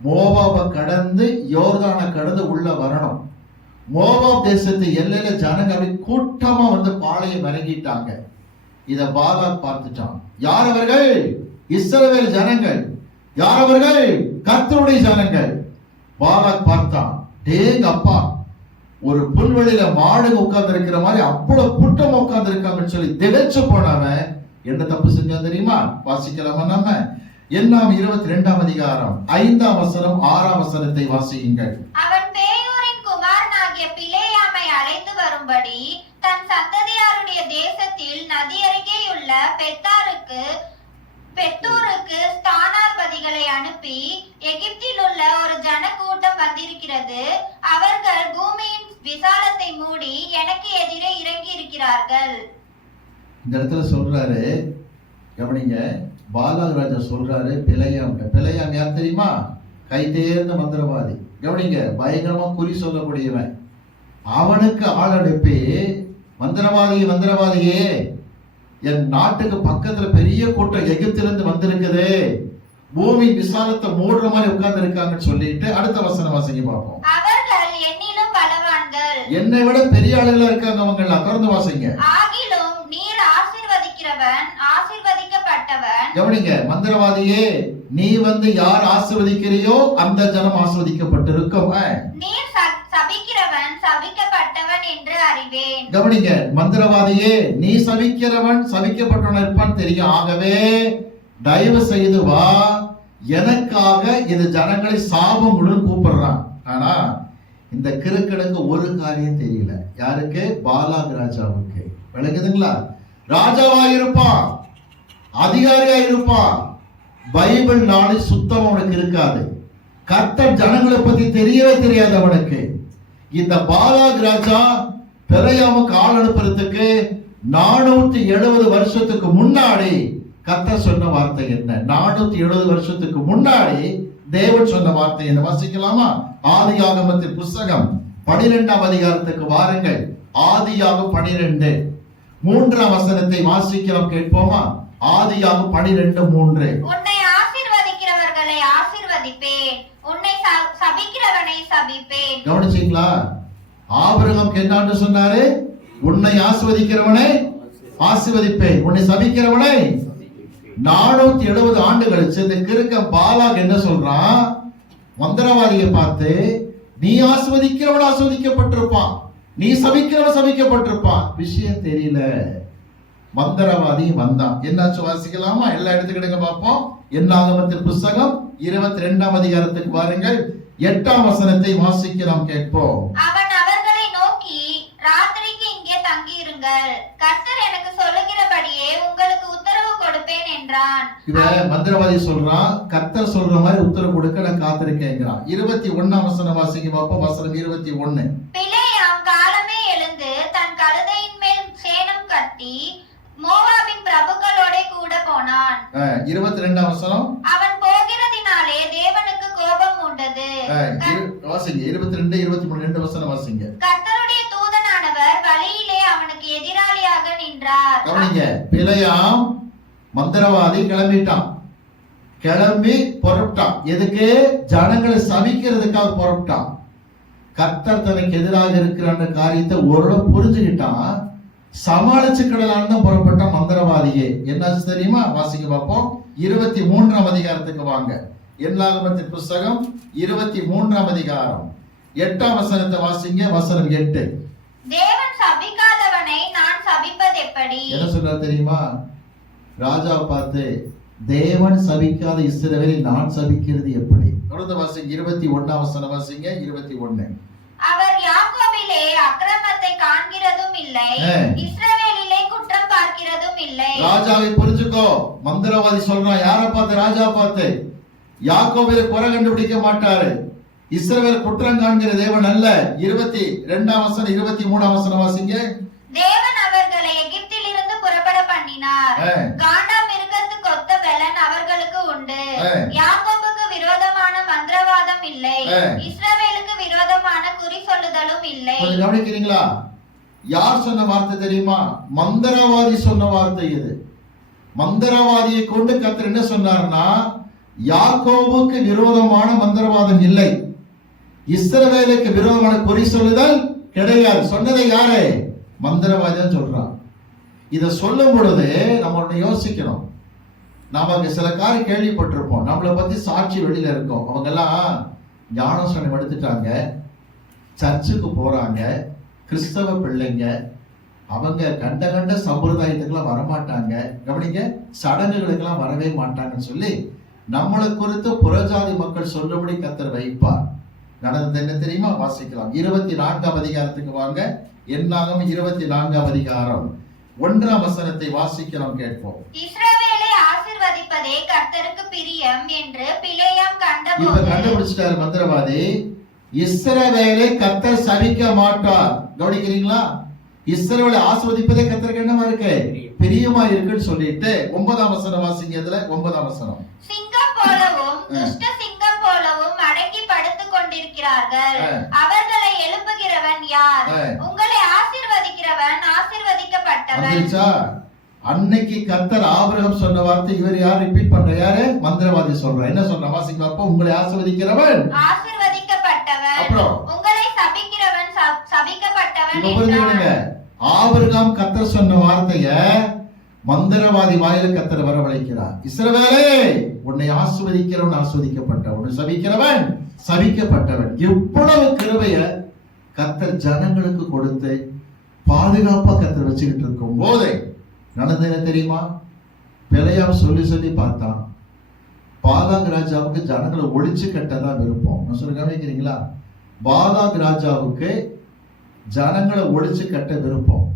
மோவாபை கடந்து யோர்தானை கடந்து உள்ள வரணும். மோவாப் தேசத்து எல்லையில ஜனங்கள் கூட்டமா வந்து பாளையம் இறங்கிட்டாங்க. இத பாலாக் பார்த்துட்டான். யார் அவர்கள்? இஸ்ரவேல் ஜனங்கள். யார் அவர்கள்? கர்த்தருடைய ஜனங்கள். பாலாக் பார்த்தான். டேங்க அப்பா, ஒரு புல்வெளியில மாடு உட்கார்ந்து இருக்கிற மாதிரி அவ்வளவு கூட்டம் உட்கார்ந்து இருக்காங்கன்னு சொல்லி திகைச்சு போனவன் என்ன தப்பு செஞ்சான் தெரியுமா? வாசிக்கலாமா? நம்ம என்னாகும் 22ஆம் அதிகாரம் 5ஆம் வசனம் 6ஆம் வசனத்தை வாசியுங்கள். அவன் பேயோரின் குமாரனாகிய பிலேயாமை அழைத்து வரும்படி தன் சந்ததியாருடைய தேசத்தில் நதி அருகேயுள்ள பெத்தூருக்கு ஸ்தானாபதிகளை அனுப்பி, எகிப்தில் உள்ள ஒரு ஜனக்கூட்டம் வந்திருக்கிறது. அவர்கள் பூமியின் விசாலத்தை மூடி எனக்கு எதிரே இறங்கி இருக்கிறார்கள். இந்த இடத்துல சொல்றாரு, கவனிங்க, பாலாக் ராஜா சொல்றாரு பிலேயாம். பிலேயாம் யார் தெரியுமா? கை தேர்ந்த மந்திரவாதி. கவனிங்க, பயங்கரமா குறி சொல்லக்கூடியவன். அவனுக்கு ஆள் அனுப்பி, மந்திரவாதியே, என் நாட்டுக்கு பக்கத்துல பெரிய கூட்டம் எகிப்திலிருந்து வந்திருக்குது, பூமி விசாலத்தை மூடுற மாதிரி உட்கார்ந்து இருக்காங்கன்னு சொல்லிட்டு அடுத்த வசனம் வாசிக்க பார்ப்போம். அவர்கள் என்னிலும் பலவான்கள், என்னை விட பெரிய ஆளுகளா இருக்காங்க அவங்க எல்லாம். தொடர்ந்து வாசிங்க. ஆகிலும் நீர் ஆசீர்வதிக்கிறவன், ஆசீர்வதிக்கப்பட்டவன். கவனிங்க, மந்திரவாதியே, நீ வந்து யார் ஆசீர்வதிக்கிறியோ அந்த ஜனம் ஆசீர்வதிக்கப்பட்டிருக்கும். நீர் சபிக்கிறவன், சபிக்கப்பட்டவன் என்று அறிவேன். கவனிங்க, மந்திரவாதியே, நீ சபிக்கிறவன் சபிக்கப்பட்டவன் இருப்பான் தெரியும். ஆகவே தயவு செய்து வா, எனக்காக இது ஜனங்களை சாபம் கூப்பிடுறான். ஆனா இந்த கிறுக்கனுக்கு ஒரு காரியம் தெரியல. யாருக்கு? பாலாக் ராஜாவுக்கு. விளங்குதுங்களா? ராஜாவா இருப்பான், அதிகாரியா இருப்பான், பைபிள் நாலேஜ் சுத்தம் அவனுக்கு இருக்காது. கர்த்தர் ஜனங்களை பத்தி தெரியவே தெரியாது அவனுக்கு. இந்த பாலாக் ராஜா பிழையாமுக்கு ஆள் அனுப்புறதுக்கு 470 வருஷத்துக்கு முன்னாடி கர்த்தர் சொன்ன வார்த்தை என்ன? 470 வருஷத்துக்கு முன்னாடி தேவன் சொன்ன வார்த்தை என்ன? வாசிக்கலாமா? ஆதியாகமத்தின் புஸ்தகம் 12ஆம் அதிகாரத்துக்கு வாருங்கள். ஆதியாகம் 12 3ஆம் வசனத்தை வாசிக்கிறோம், கேட்போமா? ஆதியாகம் 12:3. உன்னை ஆசீர்வதிக்கிறவர்களை ஆசீர்வதிப்பேன், உன்னை சபிக்கிறவனை சபிப்பேன். கவனிச்சீங்களா? ஆபிரகாம் என்னன்னு சொன்னாரு? உன்னை ஆசீர்வதிக்கிறவனை ஆசீர்வதிப்பேன், உன்னை சபிக்கிறவனை. 470 ஆண்டு கழிச்சு இந்த கிறுக்க பாலாக் என்ன சொல்றான்? மந்திரவாதியை பார்த்து, நீ ஆசீர்வதிக்கிறவன் ஆசீர்வதிக்கப்பட்டிருப்பான், நீ சபிக்கிறவன் சபிக்கப்பட்டிருப்பான். விஷயம் தெரியல. மந்திரவாதி வந்தான். என்னாச்சு வாசிக்கலாமா? எல்லாம் எடுத்துக்கிடுங்க பார்ப்போம். என்னாகமத்தின் புஸ்தகம் 22ஆம் அதிகாரத்துக்கு வாருங்கள். 8ஆம் வசனத்தை வாசிக்கிறோம், கேட்போம். அவன் அவர்களை நோக்கி, ராத்திரிக்கு இங்கே தங்கியிருங்கள், கர்த்தர் எனக்கு சொல்லுகிறபடியே உங்களுக்கு உத்தரவு கொடுப்பேன் என்றான். இவன் மந்திரவாதி சொல்றான், கர்த்தர் சொல்ற மாதிரி உத்தரவு கொடுக்க நான் காத்திருக்கேங்கிறான். 21ஆம் வசனம் வாசிக்க பார்ப்போம். வசனம் 21. பிலேயாம் காலமே எழுந்து தன் கழுதையின் மேல் சேணம் கட்டி மோவாபின் பிரபுக்களோட கூட போனான். 22ஆம் வசனம். அவன் போகிறதினாலே தேவனுக்கு கோபம் உண்டது. வாசிங்க 22, 23 2 வசனம் வாசிங்க. கர்த்தருடைய தூதனானவர் வழியிலே அவனுக்கு எதிராளியாக நின்றார். கவனிங்க, பிலேயாம் மந்திரவாதி கிளம்பிட்டான். கிளம்பி புறப்பட்டான். எதுக்கு? ஜனங்களை சபிக்கிறதுக்காக புறப்பட்டான். கர்த்தர் தனக்கு எதிராக இருக்கிற காரியத்தை ஓரளவு புரிஞ்சுக்கிட்டான். சமாளிச்சு கிடலான்னு புறப்பட்ட மந்திரவாதியே என்னாச்சு தெரியுமா? வாசிக்க பார்ப்போம். 23ஆம் அதிகாரத்துக்கு வாங்க. என்னாகமத்தின் புஸ்தகம் 23ஆம் அதிகாரம் 8ஆம் வசனத்தை வாசிங்க. வசனம் 8. தேவன் சபிக்காதவனை நான் சபிப்பது எப்படி? என்ன சொல்றாரு தெரியுமா? ராஜாவை பார்த்து, தேவன் சபிக்காத இஸ்ரவேலை நான் சபிக்கிறது எப்படி? தொடர்ந்து வாசிங்க. 21ஆம் வசனம் வாசிங்க. 21. அவர் யாக்கோபிலே அக்கிரமத்தை காண்கிறதும் இல்லை, இஸ்ரவேலிலே குற்றம் பார்க்கிறதும் இல்லை. ராஜாவை புரிஞ்சுக்கோ. மந்திரவாதி சொல்றான். யாரை பார்த்து? ராஜா பார்த்து. யாக்கோபிலே குறை கண்டுபிடிக்க மாட்டாரு, இஸ்ரவேல் குற்றம் காண்கிற தேவன் அல்ல. 22ஆம் வசனம் 23ஆம் வசனம் வாசிங்க. தேவன் அவர்களை எகிப்தில் இருந்து புறப்பட பண்ணினார், காண்டாமிருகத்துக்கு ஒத்த பலன் அவர்களுக்கு உண்டு. யாக்கோபுக்கு விரோதமான மந்திரவாதம் இல்லை, இஸ்ரவேலுக்கு விரோதமான குறி சொல்லுதலும் இல்லை. கவனிக்கிறீங்களா? யார் சொன்ன வார்த்தை தெரியுமா? மந்திரவாதி சொன்ன வார்த்தை இது. மந்திரவாதியை கொண்டு கர்த்தர் என்ன சொன்னார்னா, யாக்கோபுக்கு விரோதமான மந்திரவாதம் இல்லை, இஸ்ரவேலுக்கு விரோதமான குறி சொல்லுதல் கிடையாது. சொன்னதை யாரு? மந்திரவாதிதான் சொல்றான். இத சொல்லும் பொழுது நம்ம ஒண்ணு யோசிக்கணும். நாம அங்க சில காரியம் கேள்விப்பட்டிருப்போம். நம்மளை பத்தி சாட்சி வெளியில இருக்கோம். அவங்க எல்லாம் ஞானஸ்நானம் எடுத்துட்டாங்க, சர்ச்சுக்கு போறாங்க, கிறிஸ்தவ பிள்ளைங்க, அவங்க கண்ட சம்பிரதாயத்துக்கெல்லாம் வரமாட்டாங்க. கவனிங்க, சடங்குகளுக்கெல்லாம் வரவே மாட்டாங்கன்னு சொல்லி நம்மளை குறித்து புறஜாதி மக்கள் சொல்லும்படி கர்த்தர் வைப்பார். நடந்தது என்ன தெரியுமா? வாசிக்கலாம். 24ஆம் அதிகாரத்துக்கு வாங்க. என்னாகும் 24ஆம் அதிகாரம் 1ஆம் வசனத்தை வாசிக்கலாம், கேட்போம். இஸ்ரவேலை ஆசீர்வதிப்பதே கர்த்தருக்கு பிரியம் என்று பிலேயாம் கண்டபோது கண்டுபிடிச்சிட்டாரு மந்திரவாதி. இஸ்ரவேலை கர்த்தர் சபிக்க மாட்டார். கவனிக்கிறீங்களா? இஸ்ரவேலை ஆசீர்வதிப்பதே கர்த்தருக்கு என்னமா இருக்கு? பிரியமா இருக்குன்னு சொல்லிட்டு 9ஆம் வசனம் வாசிங்க. இதுல 9ஆம் வசனம். சிங்கம் போலவும் துஷ்ட சிங்கம் போலவும் அடங்கி படுத்துக் கொண்டிருக்கிறார்கள், அவர்களை எழுப்புகிறவன் யார்? உங்களை ஆசீர்வதிக்கிறவன் ஆசீர்வதிக்கப்பட்டவன். அன்னைக்கு கர்த்தர் ஆபிரகாம் சொன்ன வார்த்தை இவர் யார் ரிப்பீட் பண்ற? யாரு? மந்திரவாதி சொல்ற. என்ன சொல்ற? வாசிங்க பாப்போம். உங்களை ஆசீர்வதிக்கிறவன் ஆசீர்வதிக்கப்பட்டவன், அப்புறம் உங்களை சபிக்கிறவன் சபிக்கப்பட்டவன். புரிஞ்சுக்கணுங்க, ஆபிரகாம் கர்த்தர் சொன்ன வார்த்தைய மந்திரவாதி வாயில கர்த்தர் வரவழைக்கிறார். இஸ்ரவேலே, உன்னை ஆசீர்வதிக்கிறவன் ஆசீர்வதிக்கப்பட்டவன், உன்னை சபிக்கிறவன் சபிக்கப்பட்டவன். எவ்வளவு கிருபைய கர்த்தர் ஜனங்களுக்கு கொடுத்து பாதுகாப்பா கர்த்தர் வச்சுக்கிட்டு இருக்கும் போது நடந்தது என்ன தெரியுமா? பிலேயாம் சொல்லி பார்த்தான். பாலாக் ராஜாவுக்கு ஜனங்களை ஒழிச்சு கட்டதான் விருப்பம். நான் சொல்ல கவனிக்கிறீங்களா? பாலாக் ராஜாவுக்கு ஜனங்களை ஒழிச்சு கட்ட விருப்பம்.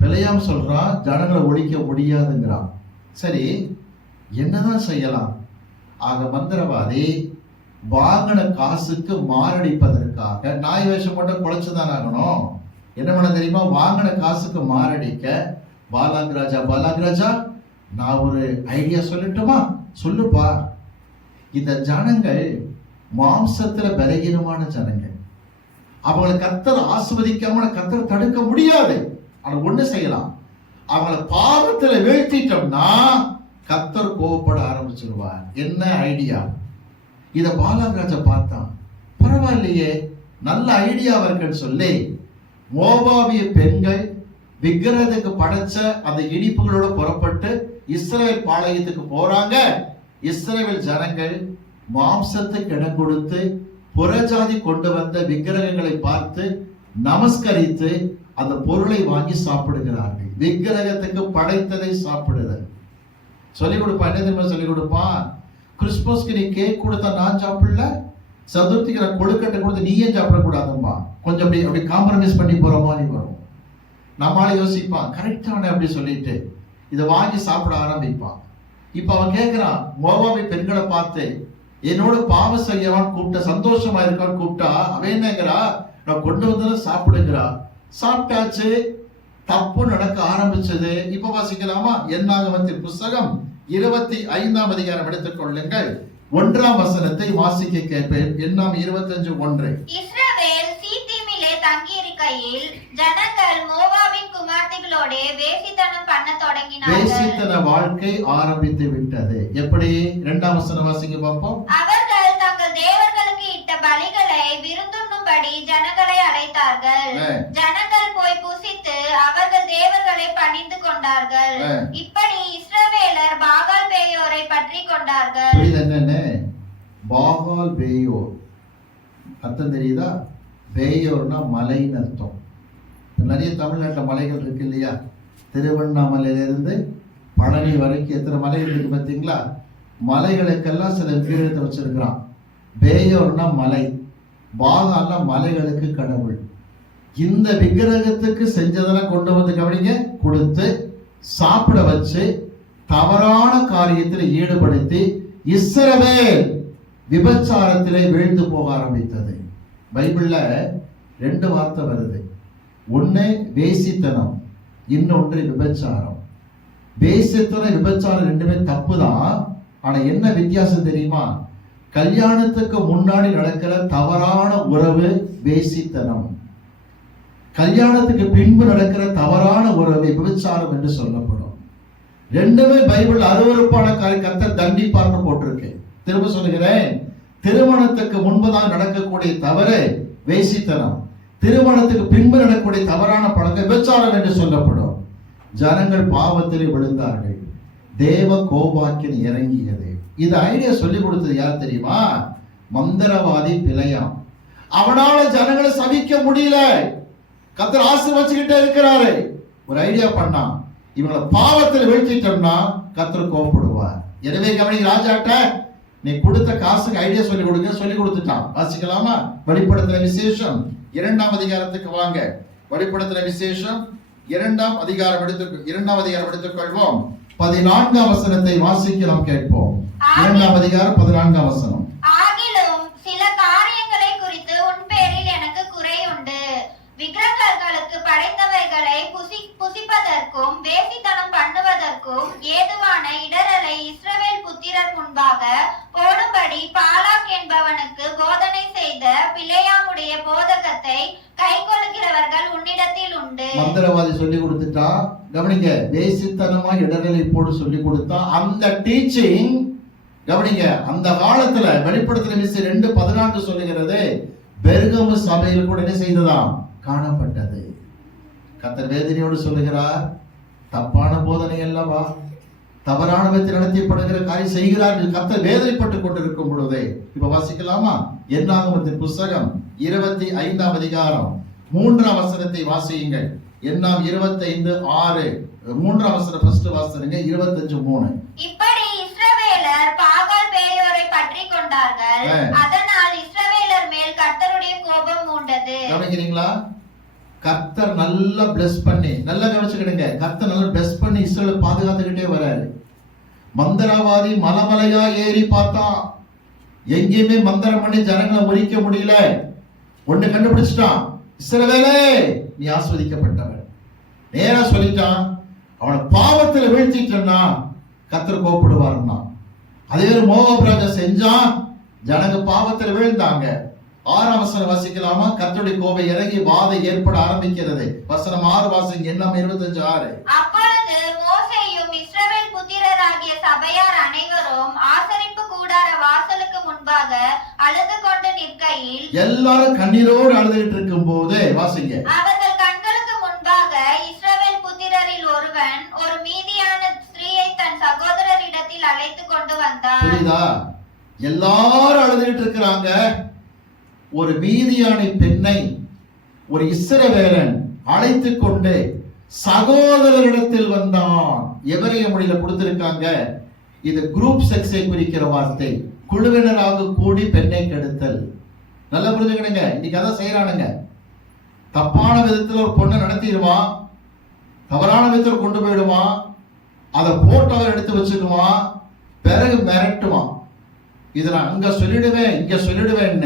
பிலேயாம் சொல்றான், ஜனங்களை ஒழிக்க முடியாதுங்கிறான். சரி, என்னதான் செய்யலாம்? ஆக மந்திரவாதி வாங்கின காசுக்கு மாரடிப்பதற்காக நாய் வேஷம் மட்டும் குலைச்சுதான் ஆகணும். என்ன பண்ண தெரியுமா? வாங்கின காசுக்கு மாரடிக்க, பாலாக் ராஜா நான் ஒரு ஐடியா சொல்லட்டுமா? சொல்லுப்பா. இந்த ஜனங்கள் மாம்சத்துல பலகீனமான ஜனங்கள். அவங்களை கர்த்தர் ஆசீர்வதிக்காம கர்த்தர் தடுக்க முடியாது. ஆனா ஒண்ணு செய்யலாம், அவங்கள பாவத்துல வீழ்த்திட்டோம்னா கர்த்தர் கோபப்பட ஆரம்பிச்சிருவார். என்ன ஐடியா? இத பாலாக் ராஜா பார்த்தான். பரவாயில்லையே, நல்ல ஐடியாவா இருக்குன்னு சொல்லி மோவாபிய பெண்கள் விக்கிரகத்துக்கு படைச்ச அந்த இனிப்புகளோட புறப்பட்டு இஸ்ரவேல் பாளையத்துக்கு போறாங்க. இஸ்ரவேல் ஜனங்கள் மாம்சத்துக்கு இடம் கொடுத்து புறஜாதி கொண்டு வந்த விக்கிரகங்களை பார்த்து நமஸ்கரித்து அந்த பொருளை வாங்கி சாப்பிடுகிறார்கள். விக்கிரகத்துக்கு படைத்ததை சாப்பிடுதல். சொல்லிக் கொடுப்பா. என்ன தெரியுமா சொல்லிக் கொடுப்பான்? கிறிஸ்துமஸ்க்கு நீ கேக் கொடுத்தா நான் சாப்பிடல, சதுர்த்திக்கு நான் கொழுக்கட்டை கொடுத்து நீயே சாப்பிடக்கூடாதும்பா. கொஞ்சம் அப்படி காம்ப்ரமைஸ் பண்ணி போற மாதிரி வரும். நம்மளால யோசிப்பான், கரெக்டான அப்படி சொல்லிட்டு இதை வாங்கி சாப்பிட ஆரம்பிப்பான். இப்ப அவன் கேட்கிறான், மோவாபி பெண்களை பார்த்து என்னோட பாவ செய்யவான் கூப்பிட்ட, சந்தோஷமா இருக்கான்னு கூப்பிட்டா அவன் என்னங்கிறா, நான் கொண்டு வந்து சாப்பிடுங்கிறா. சாப்பிட்டாச்சு, தப்பு நடக்க ஆரம்பிச்சது. இப்ப வாசிக்கலாமா? என்னாகமத்தின் புஸ்தகம் 25ஆம் அதிகாரம் எடுத்துக் கொள்ளுங்கள். 1ஆம் வசனத்தை வாசிக்க கேட்பேன். என்னாம் 25:1. இஸ்ரவேல் சீத்திமிலே தங்கியிருக்கையில் ஜனங்கள் மோவாபின் குமார்த்திகளோட வேசித்தனம் பண்ண தொடங்கினார்கள். வேசித்தன வாழ்க்கை ஆரம்பித்து விட்டது. எப்படி? 2ஆம் வசனம் வாசிங்க பார்ப்போம். அவர்கள் தங்கள் தேவர்களுக்கு இட்ட பலிகளை விருந்துண்ணும்படி ஜனங்களை அழைத்தார்கள். ஜனங்கள் போய் புசித்து அவர்கள் தேவர்களை பணிந்து கொண்டார்கள். இப்படி இஸ்ரவேலர் பாகால் பேயோரை பற்றி கொண்டார்கள். என்னன்னு பாகால் பேயோர் அர்த்தம் தெரியுதா? பேயோர்னா மலைன்னு அர்த்தம். நிறைய தமிழ்நாட்டில் மலைகள் இருக்கு இல்லையா? திருவண்ணாமலையிலிருந்து பழனி வரைக்கும் எத்தனை மலைகள் இருக்கு பார்த்தீங்களா? மலைகளுக்கெல்லாம் சில விக்கிரகத்தை வச்சிருக்கிறான். பேயோர்னா மலை, பாகால்னா மலைகளுக்கு கடவுள். இந்த விக்கிரகத்துக்கு செஞ்சதெல்லாம் கொண்டு வந்து கவனிங்க, கொடுத்து சாப்பிட வச்சு தவறான காரியத்தில் ஈடுபடுத்தி இஸ்ரவேல் விபச்சாரத்திலே வீழ்ந்து போக ஆரம்பித்தது. பைபிள்ல 2 வார்த்தை வருது. ஒண்ணு வேசித்தனம், இன்னொன்று விபச்சாரம். வேசித்தனம் விபச்சாரம் ரெண்டுமே தப்பு தான். ஆனா என்ன வித்தியாசம் தெரியுமா? கல்யாணத்துக்கு முன்னாடி நடக்கிற தவறான உறவு வேசித்தனம், கல்யாணத்துக்கு பின்பு நடக்கிற தவறான உறவு விபச்சாரம் என்று சொல்லப்படும். ரெண்டுமே பைபிள் அருவருப்பான கர்த்தர் தண்டிப்பார்னு போட்டிருக்கு. திரும்ப சொல்லுகிறேன், திருமணத்துக்கு முன்புதான் நடக்கக்கூடிய தவறு வேசித்தனம், திருமணத்துக்கு பின்பு நடக்கக்கூடிய தவறான பழக்கம் விபச்சாரம் என்று சொல்லப்படும். ஜனங்கள் பாவத்திலே விழுந்தார்கள், தேவ கோபாக்கின் இறங்கியது. இது ஐடியா சொல்லி கொடுத்தது யார் தெரியுமா? மந்திரவாதி பிழையாம். அவனால ஜனங்களை சபிக்க முடியல, கர்த்தர் ஆசீர்வதிச்சுக்கிட்டே இருக்கிறாரு. ஒரு ஐடியா பண்ணான், இவங்களை பாவத்தில் வீழ்த்திட்டோம்னா கர்த்தர் கோபப்படுவார். எனவே கவனிங்க, ராஜாட்ட நீ கொடுத்த காசுக்கு ஐடியா சொல்லி கொடுங்க, சொல்லி கொடுத்துட்டான். வாசிக்கலாமா? வெளிப்படுத்தின விசேஷம் 2ஆம் அதிகாரத்துக்கு வாங்க. வெளிப்படுத்தின விசேஷம் 2ஆம் அதிகாரம் எடுத்துக்கொள்வோம். 14ஆம் வசனத்தை வாசிக்கலாம், கேட்போம். 2ஆம் அதிகாரம் 14ஆம் வசனம். ஆகிலும் சில காரியங்களை குறித்து உன் பேரில் எனக்கு குறை உண்டு. விக்கிரகங்களுக்கு படைத்தவைகளை புசிப்பதற்கும் வேசித்தனம் பண்ணுவதற்கும் ஏதுவான இடரலை இஸ்ரவேல் புத்திரர் முன்பாக போடும்படி பாலாக் என்பவனுக்கு போதனை செய்த பிலேயாமுடைய போதகத்தை கைக்கொள்கிறவர்கள் உன்னிடத்தில் உண்டு. மந்திரவாதி சொல்லி கொடுத்துட்டா. கவனிங்க, வேசித்தனமா இடரலை போடு சொல்லி கொடுத்தா. அந்த டீச்சிங் கவனிங்க, அந்த காலத்துல வெளிப்படுத்தின விசை 2:14 சொல்லுகிறது, பெர்கமு சபையில் கூட என்ன செய்ததாம்? காணப்பட்டது. கர்த்தர் வேதனையோடு சொல்லுகிறார், தப்பான போதனை அல்லவா, தவறான விதத்தில் நடத்தப்படுகிற காரியம் செய்கிறார்கள். கர்த்தர் வேதனைப்பட்டுக் கொண்டிருக்கும் பொழுதே. இப்ப வாசிக்கலாமா? என்னாகமத்தின் புஸ்தகம் 25ஆம் அதிகாரம் 3ஆம் வசனத்தை வாசியுங்கள். என்னாம் 25:6 3ஆம் வசனம் ஃபர்ஸ்ட் வாசிங்க. 25:3. இப்படி இஸ்ரவேலர் பாகால் பேயோரை பற்றி கொண்டார்கள், அதனால் இஸ்ரவேலர் மேல் கர்த்தருடைய கோபம் மூண்டது. கவனிக்கிறீங்களா? கர்த்தர் நல்லா பிளஸ் பண்ணி, நல்லா கவனிச்சுக்கிடுங்க, கர்த்தர் நல்லா பிளஸ் பண்ணி இஸ்ரவேலை பாதுகாத்துக்கிட்டே வராரு. மந்திரவாதி மலைமலையா ஏறி பார்த்தா, எங்கேயுமே மந்திரம் பண்ணி ஜனங்களை முறிக்க முடியல. ஒண்ணு கண்டுபிடிச்சிட்டான், இஸ்ரவேலே நீ ஆஸ்வதிக்கப்பட்டவன். நேரா சொல்லிட்டான். அவனை பாவத்துல வீழ்த்திட்டா கர்த்தர் கோபப்படுவார்னா. அதே மோகபிராஜா செஞ்சான், ஜனங்க பாவத்துல வீழ்ந்தாங்க. 6ஆம் வசனம் வாசிக்கலாமா? கர்த்தருடைய கோபம் இறங்கி வாதை ஏற்பட ஆரம்பிக்கிறது. வசனம் 6 வாசிங்க. எல்லாம் 25:6. அப்பொழுது மோசேயும் இஸ்ரவேல் புத்திரராகிய சபையார் அனைவரும் ஆசரிப்பு கூடார வாசலுக்கு முன்பாக அழுது கொண்டு நிற்கையில், எல்லாரும் கண்ணீரோடு அழுதுகிட்டு இருக்கும் போது வாசிங்க, அவர்கள் கண்களுக்கு முன்பாக இஸ்ரவேல் புத்திரரில் ஒருவன் ஒரு மீதியான ஸ்திரீயை தன் சகோதரரிடத்தில் அழைத்து கொண்டு வந்தான். புரியுதா? எல்லாரும் அழுதுகிட்டு இருக்கிறாங்க. ஒரு மீதியானை பெண்ணை ஒரு இஸ்ரவேலன் அழைத்து கொண்டு சகோதரரிடத்தில் வந்தான். எபிரேய மொழியில கொடுத்திருக்காங்க. இது குரூப் செக்ஸை குறிக்கிற வார்த்தை. குழுவினராக கூடி பெண்ணை கெடுத்தல். நல்லா புரிஞ்சுக்கிடுங்க. இன்னைக்கு அதான் செய்யறானுங்க. தப்பான விதத்துல ஒரு பொண்ணை நடத்திடுவான், தவறான விதத்துல கொண்டு போயிடுவான், அதை போட்டோவை எடுத்து வச்சுக்குவான், பிறகு மிரட்டுவான். இதை நான் அங்க சொல்லிடுவேன், இங்க சொல்லிடுவேன்.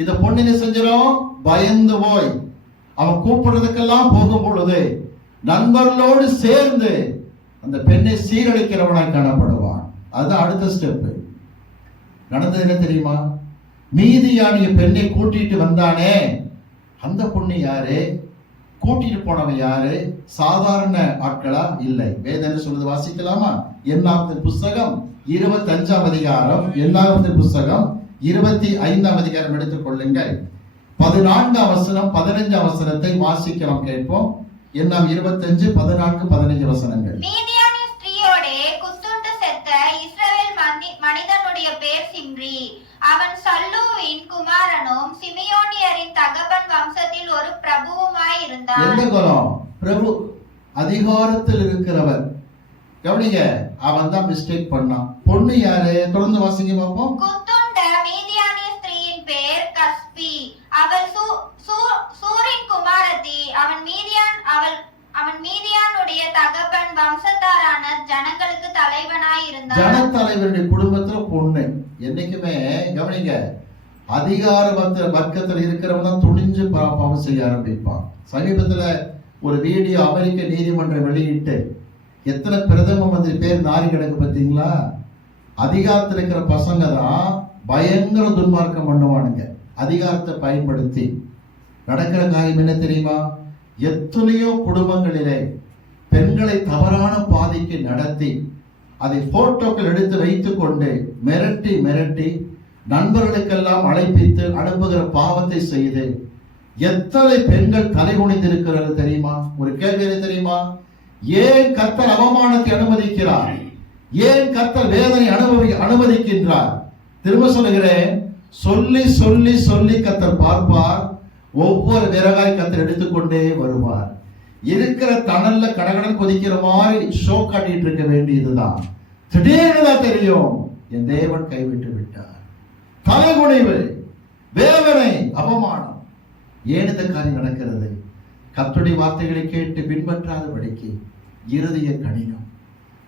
இந்த பொண்ணு செஞ்சிடும், பயந்து போய் அவன் கூப்பிடுறதுக்கெல்லாம் போகும் பொழுது நண்பர்களோடு சேர்ந்து அந்த பெண்ணை சீரழிக்கிறவனாய் காணப்படுவான். அதுதான் அடுத்த ஸ்டெப். நடந்தது என்ன தெரியுமா? மீதியானிய பெண்ணை கூட்டிட்டு வந்தானே, அந்த பொண்ணு யாரு? கூட்டிட்டு போனவன் யாரு? சாதாரண ஆட்களா? இல்லை. வேதனை சொல்றது வாசிக்கலாமா? எண்ணாகமத்தின் புஸ்தகம் 25ஆம் அதிகாரம், எண்ணாகமத்தின் புஸ்தகம் 25ஆம் அதிகாரம் எடுத்துக் கொள்ளுங்கள். 14ஆம் வசனம் 15ஆம் வசனத்தை வாசிக்கலாம், கேட்போம். எண்ணாம் 25, 14, 15 வசனங்கள். மீதியானிய ஸ்திரீயோடே குத்துண்டு செத்த இஸ்ரவேல் மனிதனுடைய பேர் சிம்ரி. அவன் சல்லூவின் குமாரனும் சிமியோனியரின் தகப்பன் வம்சத்தில் ஒரு பிரபுவுமாய் இருந்தான். எந்த குலம்? பிரபு, அதிகாரத்தில் இருக்கிறவர். கவனிங்க, அவன் தான் மிஸ்டேக் பண்ணான். பொண்ணு யாரு? தொடர்ந்து வாசிங்க பார்ப்போம். குத்துண்ட மீதியானிய ஸ்திரீயின் பேர் கஸ்பி. அவள் சூரின் குமாரத்தி. அவன் மீதியானுடைய தகப்பன் வம்சத்தாரான ஜனங்களுக்கு தலைவனாய் இருந்தான். ஜனத்தலைவருடைய குடும்பத்துல பொண்ணு. என்னைக்குமே கவனிங்க, அதிகார வர்க்கத்தில் இருக்கிறவன் தான் துணிஞ்சு பாவம் செய்ய ஆரம்பிப்பான். சமீபத்துல ஒரு வீடியோ அமெரிக்க நீதிமன்றம் வெளியிட்டு எத்தனை பிரதம மந்திரி பேர் நாரி கிடக்கு பார்த்தீங்களா? அதிகாரத்தில் இருக்கிற பசங்க தான் பயங்கர துன்மார்க்கம் பண்ணுவானுங்க. அதிகாரத்தை பயன்படுத்தி நடக்கிற காரியம் என்ன தெரியுமா? எத்தனையோ குடும்பங்களிலே பெண்களை தவறான பாதைக்கு நடத்தி அதை போட்டோக்கள் எடுத்து வைத்துக் கொண்டு மிரட்டி மிரட்டி நண்பர்களுக்கெல்லாம் அழைப்பித்து அனுப்புகிற பாவத்தை செய்து எத்தனை பெண்கள் தலைகுனிந்திருக்கிறது தெரியுமா? ஒரு கேள்வி தெரியுமா? ஏன் கர்த்தர் அவமானத்தை அனுமதிக்கிறார்? ஏன் கர்த்தர் வேதனை அனுமதிக்கின்றார்? திரும்ப சொல்லுகிறேன், சொல்லி சொல்லி சொல்லி கர்த்தர் பார்ப்பார். ஒவ்வொரு விறகாய் கர்த்தர் எடுத்துக்கொண்டே வருவார். இருக்கிற தணல்ல கடகடன் கொதிக்கிற மாதிரி ஷோ காட்டிட்டு இருக்க வேண்டியதுதான். திடீர்னு தான் தெரியும், என் தேவன் கைவிட்டு விட்டார். தலைகுனிவு, வேதனை, அவமானம். ஏன் இந்த காரியம் நடக்கிறது? கர்த்தருடைய வார்த்தைகளை கேட்டு பின்பற்றாதபடிக்கு இருதய கடினம்,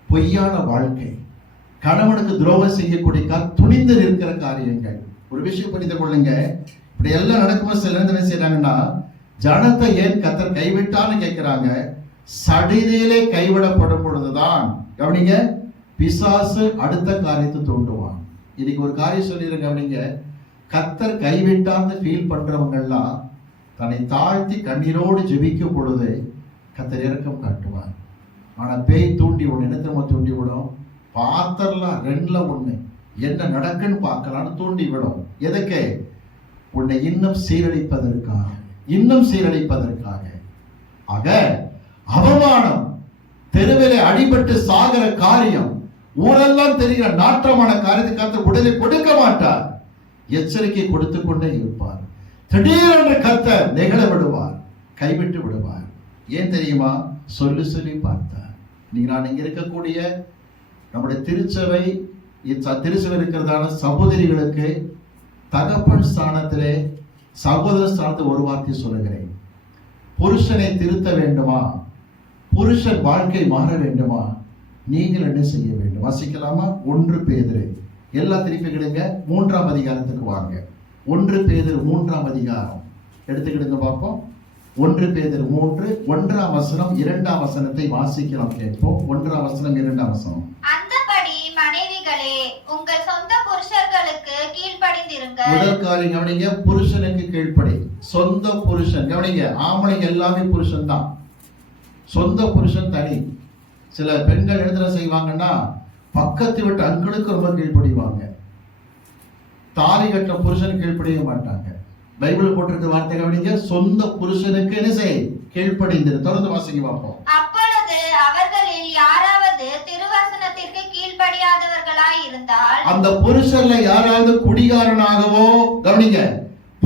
பொய்யான வாழ்க்கை, கணவனுக்கு துரோகம் செய்யக்கூடிய துணிந்து இருக்கிற காரியங்கள். ஒரு விஷயம் புரிந்து கொள்ளுங்க, இப்படி எல்லாம் நடக்கும்போது சில என்ன செய்யறாங்கன்னா, ஜனத்தை ஏன் கர்த்தர் கைவிட்டான்னு கேட்கிறாங்க. சடிதியிலே கைவிடப்படும் பொழுதுதான் கவனிங்க, பிசாசு அடுத்த காரியத்தை தோண்டுவான். இன்னைக்கு ஒரு காரியம் சொல்லிடுங்க, கவனிங்க, கர்த்தர் கைவிட்டான்னு ஃபீல் பண்றவங்க எல்லாம் தன்னை தாழ்த்தி கண்ணீரோடு ஜெபிக்கும் பொழுது கர்த்தர் இரக்கம் காட்டுவார். ஆனா பேய் தூண்டி விடும். என்ன திரும்ப தூண்டி விடும்? பார்த்தரலாம், 2ல 1 என்ன நடக்குன்னு பார்க்கலான்னு தூண்டி விடும். எதுக்கு? உன்னை இன்னும் சீரழிப்பதற்காக, இன்னும் சீரழிப்பதற்காக. ஆக அவமானம், தெருவிலே அடிபட்டு சாகிற காரியம், ஊரெல்லாம் தெரிகிற நாற்றமான காரியத்தை கர்த்தர் உடனே கொடுக்க மாட்டார். எச்சரிக்கை கொடுத்து கொண்டே இருப்பார். திடீரென்று கர்த்தர் நெகிழ விடுவார், கைவிட்டு விடுவார். ஏன் தெரியுமா? சொல்லி சொல்லி பார்த்தார். நீங்க நான் இங்க இருக்கக்கூடிய நம்முடைய திருச்சபை இருக்கிறதான சகோதரிகளுக்கு தகப்பன் ஸ்தானத்திலே, சகோதர ஸ்தானத்தில் ஒரு வார்த்தை சொல்லுகிறேன். புருஷனை திருத்த வேண்டுமா? புருஷன் வாழ்க்கை மாற வேண்டுமா? நீங்கள் என்ன செய்ய வேண்டும்? வாசிக்கலாமா? 1 பேதுரு, எல்லா திருப்பிக்கிடுங்க, 3ஆம் அதிகாரத்துக்கு வாங்க. 1 பேதுரு 3ஆம் அதிகாரம் எடுத்துக்கிடுங்க பார்ப்போம். 1 பேதுரு 3 1ஆம் வசனம் 2ஆம் வசனத்தை வாசிக்கலாம் கேட்போம். 1ஆம் வசனம் 2ஆம் வசனம். அந்தபடி மனைவிகளே உங்கள் சொந்த புருஷர்களுக்கு கீழ்ப்படிந்திருங்கள். முதல் காரியம் கவனிங்க, புருஷனுக்கு கீழ்ப்படி. சொந்த புருஷன் கவனிங்க, ஆம்பளைங்க எல்லாமே புருஷன் தான், சொந்த புருஷன் தனி. சில பெண்கள் எழுதுற செய்வாங்கன்னா பக்கத்து வீட்டு அங்கிளுக்கு ரொம்ப கீழ்ப்படிவாங்க, தாலி கட்ட புருஷனுக்கு கீழ்ப்படிய மாட்டாங்க. பைபிள் போட்டிருக்க வார்த்தை கவனிங்க, சொந்த புருஷனுக்கு என்ன செய், கீழ்ப்படிந்திரு. தொடர்ந்து வாசிக்க பார்ப்போம். அப்பொழுது அவர்களில் யாராவது திருவசனத்திற்கு கீழ்ப்படியாதவர்களாய் இருந்தால், அந்த புருஷன்ல யாராவது குடிகாரனாகவோ கவனிங்க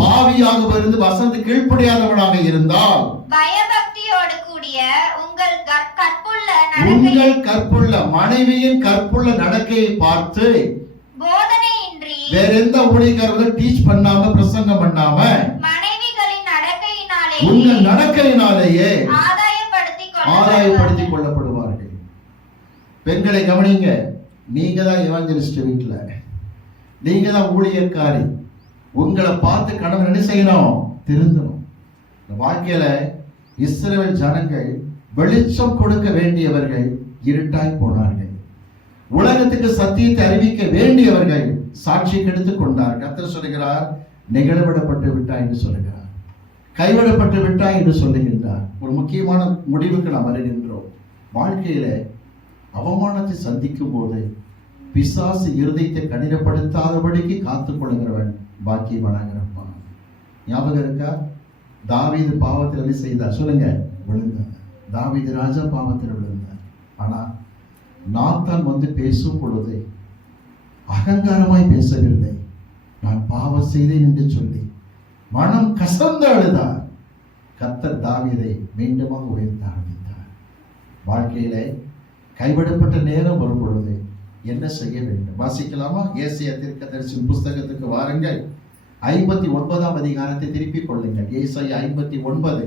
பாவியாகவோ இருந்து வசனத்துக்கு கீழ்ப்படியாதவனாக இருந்தால், பயபக்தியோடு கூடிய உங்கள் கற்புள்ள மனைவியின் கற்புள்ள நடக்கையை பார்த்து போதனையின்றி வேற எந்த ஊழியக்காரர்களும் டீச் பண்ணாம பிரசங்கம் பண்ணாம மனைவிகளின் நடக்கையினாலே உங்கள் நடக்கையினாலேயே ஆதாயப்படுத்திக் கொள்ளப்படுவார்கள். பெண்களை கவனிங்க, நீங்க தான் எவாஞ்சலிஸ்ட், வீட்டுல நீங்க தான் ஊழியக்காரி. உங்களை பார்த்து கணவன் என்ன செய்யணும், திருந்தணும். வாழ்க்கையில இஸ்ரவேல் ஜனங்கள் வெளிச்சம் கொடுக்க வேண்டியவர்கள் இருட்டாய் போனார்கள். உலகத்துக்கு சத்தியத்தை அறிவிக்க வேண்டியவர்கள் சாட்சி கெடுத்துக் கொண்டார். கர்த்தர் சொல்லுகிறார், நிகழவிடப்பட்டு விட்டாய் என்று சொல்லுகிறார், கைவிடப்பட்டு விட்டாய் என்று சொல்லுகின்றார். ஒரு முக்கியமான முடிவுக்கு நாம் வருகின்றோம். வாழ்க்கையில அவமானத்தை சந்திக்கும் போது பிசாசு இருதயத்தை கடினப்படுத்தாதபடிக்கு காத்துக் கொள்கிறவன் பாக்கியவானாக இருப்பான். ஞாபகம் இருக்கா? தாவீது பாவத்தில் என்ன செய்தார் சொல்லுங்க, விழுந்தார். தாவீது ராஜா பாவத்தில் விழுந்தார். ஆனா நாத்தான் வந்து பேசும் பொழுது அகங்காரமாய் பேசவில்லை, நான் பாவம் செய்தேன் என்று சொல்லி மனம் கசந்து அழுதார். கர்த்தர் தாவீதை மீண்டுமாக உயர்த்த ஆரம்பித்தார். வாழ்க்கையில கைவிடப்பட்ட நேரம் வரும் பொழுது என்ன செய்ய வேண்டும் வாசிக்கலாமா? ஏசாயா தீர்க்கதரிசியின் புஸ்தகத்துக்கு வாருங்கள். 59ஆம் அதிகாரத்தை திருப்பிக் கொள்ளுங்கள். ஏசாயா 59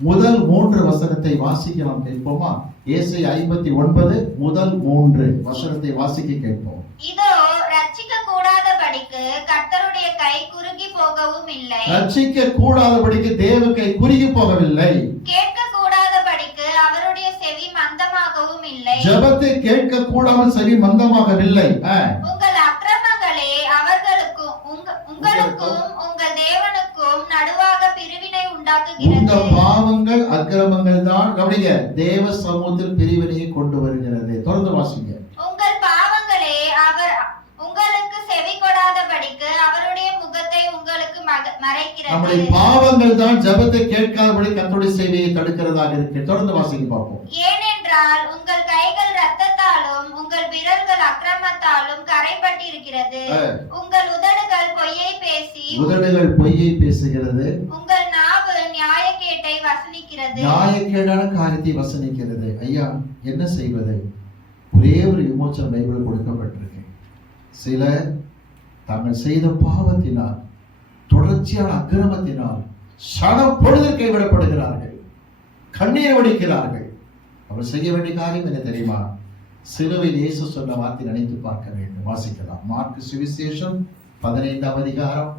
முதல் 3 வசனத்தை வாசிக்கலாம் கேட்போமா? ஏசாயா 59 முதல் 3 வசனத்தை வாசிக்க கேட்போம். இதோ ரட்சிக்க கூடாதபடிக்கு கர்த்தருடைய கை குறுகி போகவும் இல்லை, ரட்சிக்க கூடாதபடிக்கு தேவ கை குறுகி போகவில்லை, கேட்க கூடாதபடிக்கு அவருடைய செவி மந்தமாகவும் இல்லை, ஜெபத்தை கேட்க கூடாமல் செவி மந்தமாகவில்லை. உங்கள் அக்கிரமங்களே அவர்களுக்கும் உங்களுக்கும் உங்கள் தேவனுக்கும் நடுவாக பிரிவினை உண்டாக்குகிறது. உங்க பாவங்கள் அக்கிரமங்கள் தான் கவனிங்க தேவ சமூகத்தில் பிரிவினையை கொண்டு வருகிறது. தொடர்ந்து வாசிங்க. உங்கள் பாவங்களே அவர் உங்களுக்கு செவி கொடாதபடிக்கு அவருடைய முகத்தை உங்களுக்கு மறைக்கிறது. நம்முடைய பாவங்கள் தான் ஜெபத்தை கேட்காதபடி கர்த்தருடைய சேவையை தடுக்கிறதாக இருக்கு. தொடர்ந்து வாசிக்க பார்ப்போம். ஏனென்றால் உங்கள் கைகள் இரத்தத்தாலும் உங்கள் விரல்கள் அக்கிரமத்தாலும் கரைப்பட்டு இருக்கிறது. உங்கள் உதடுகள் பொய்யை பேசுகிறது. உங்கள் நாவு நியாயக்கேட்டை வசனிக்கிறது. நியாயக்கேடான காரியத்தை வசனிக்கிறது. ஐயா, என்ன செய்வது? ஒரே ஒரு விமோசனம் பைபிள் கொடுக்கப்பட்டிருக்கு. சிலர் தாங்கள் செய்த பாவத்தினால் தொடர்ச்சியான அக்கிரமத்தினால் சனம் பொழுது கைவிடப்படுகிறார்கள், கண்ணீர் வடிக்கிறார்கள். அவர் செய்ய வேண்டிய காரியம் என்ன தெரியுமா? சிலுவையில் இயேசு சொன்ன வார்த்தை நினைத்து பார்க்க வேண்டும். வாசிக்கலாம். மார்க்கு சுவிசேஷம் 15ஆம் அதிகாரம்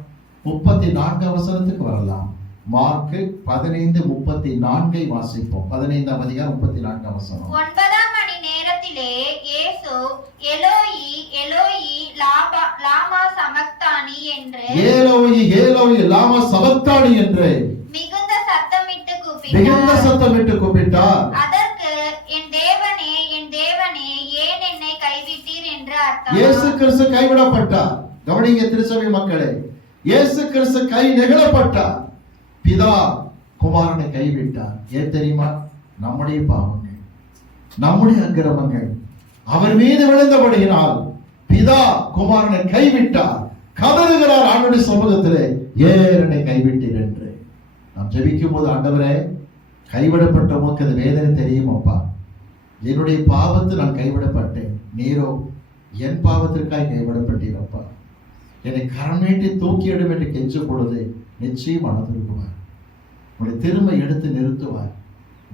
34ஆம் வசனத்துக்கு வரலாம். மார்க்கு 15:34 வாசிப்போம். 15ஆம் அதிகாரம் 34ஆம் வசனம். 9ஆம் மணி நேரத்திலே இயேசு எலோயி எலோயி லாமா சமக்தானி என்று ஏலோயி லாமா சமக்தானி என்று மிகுந்த சத்தமிட்டு கூப்பிட்டார். அதற்கு என் தேவனே ஏன் என்னை கைவிட்டீர் என்று அர்த்தம். இயேசு கிறிஸ்து கைவிடப்பட்டார். கவனிங்க திருச்சபை மக்களே, இயேசு கிறிஸ்து கை நெகிழப்பட்டார். பிதா குமாரனை கைவிட்டார். ஏன் தெரியுமா? நம்முடைய பாவங்கள், நம்முடைய அக்கிரமங்கள் அவர் மீது விழுந்தபடியினால் பிதா குமாரனை கைவிட்டார். கதறுகிறார் ஆண்டவருடைய சமூகத்திலே, ஏன் என்னை கைவிட்டீர் என்று. நாம் ஜெபிக்கும் போது, ஆண்டவரே, கைவிடப்பட்ட உமக்கு அது வேதனை தெரியுமாப்பா? என்னுடைய பாவத்தில் நான் கைவிடப்பட்டேன், நீரோ என் பாவத்திற்காக கைவிடப்பட்டீரப்பா. என்னை கரம் நீட்டி தூக்கியிடும் என்று கெஞ்சும் பொழுது நிச்சயம் மனதிருக்குவார், உன்னுடைய திரும்ப எடுத்து நிறுத்துவார்.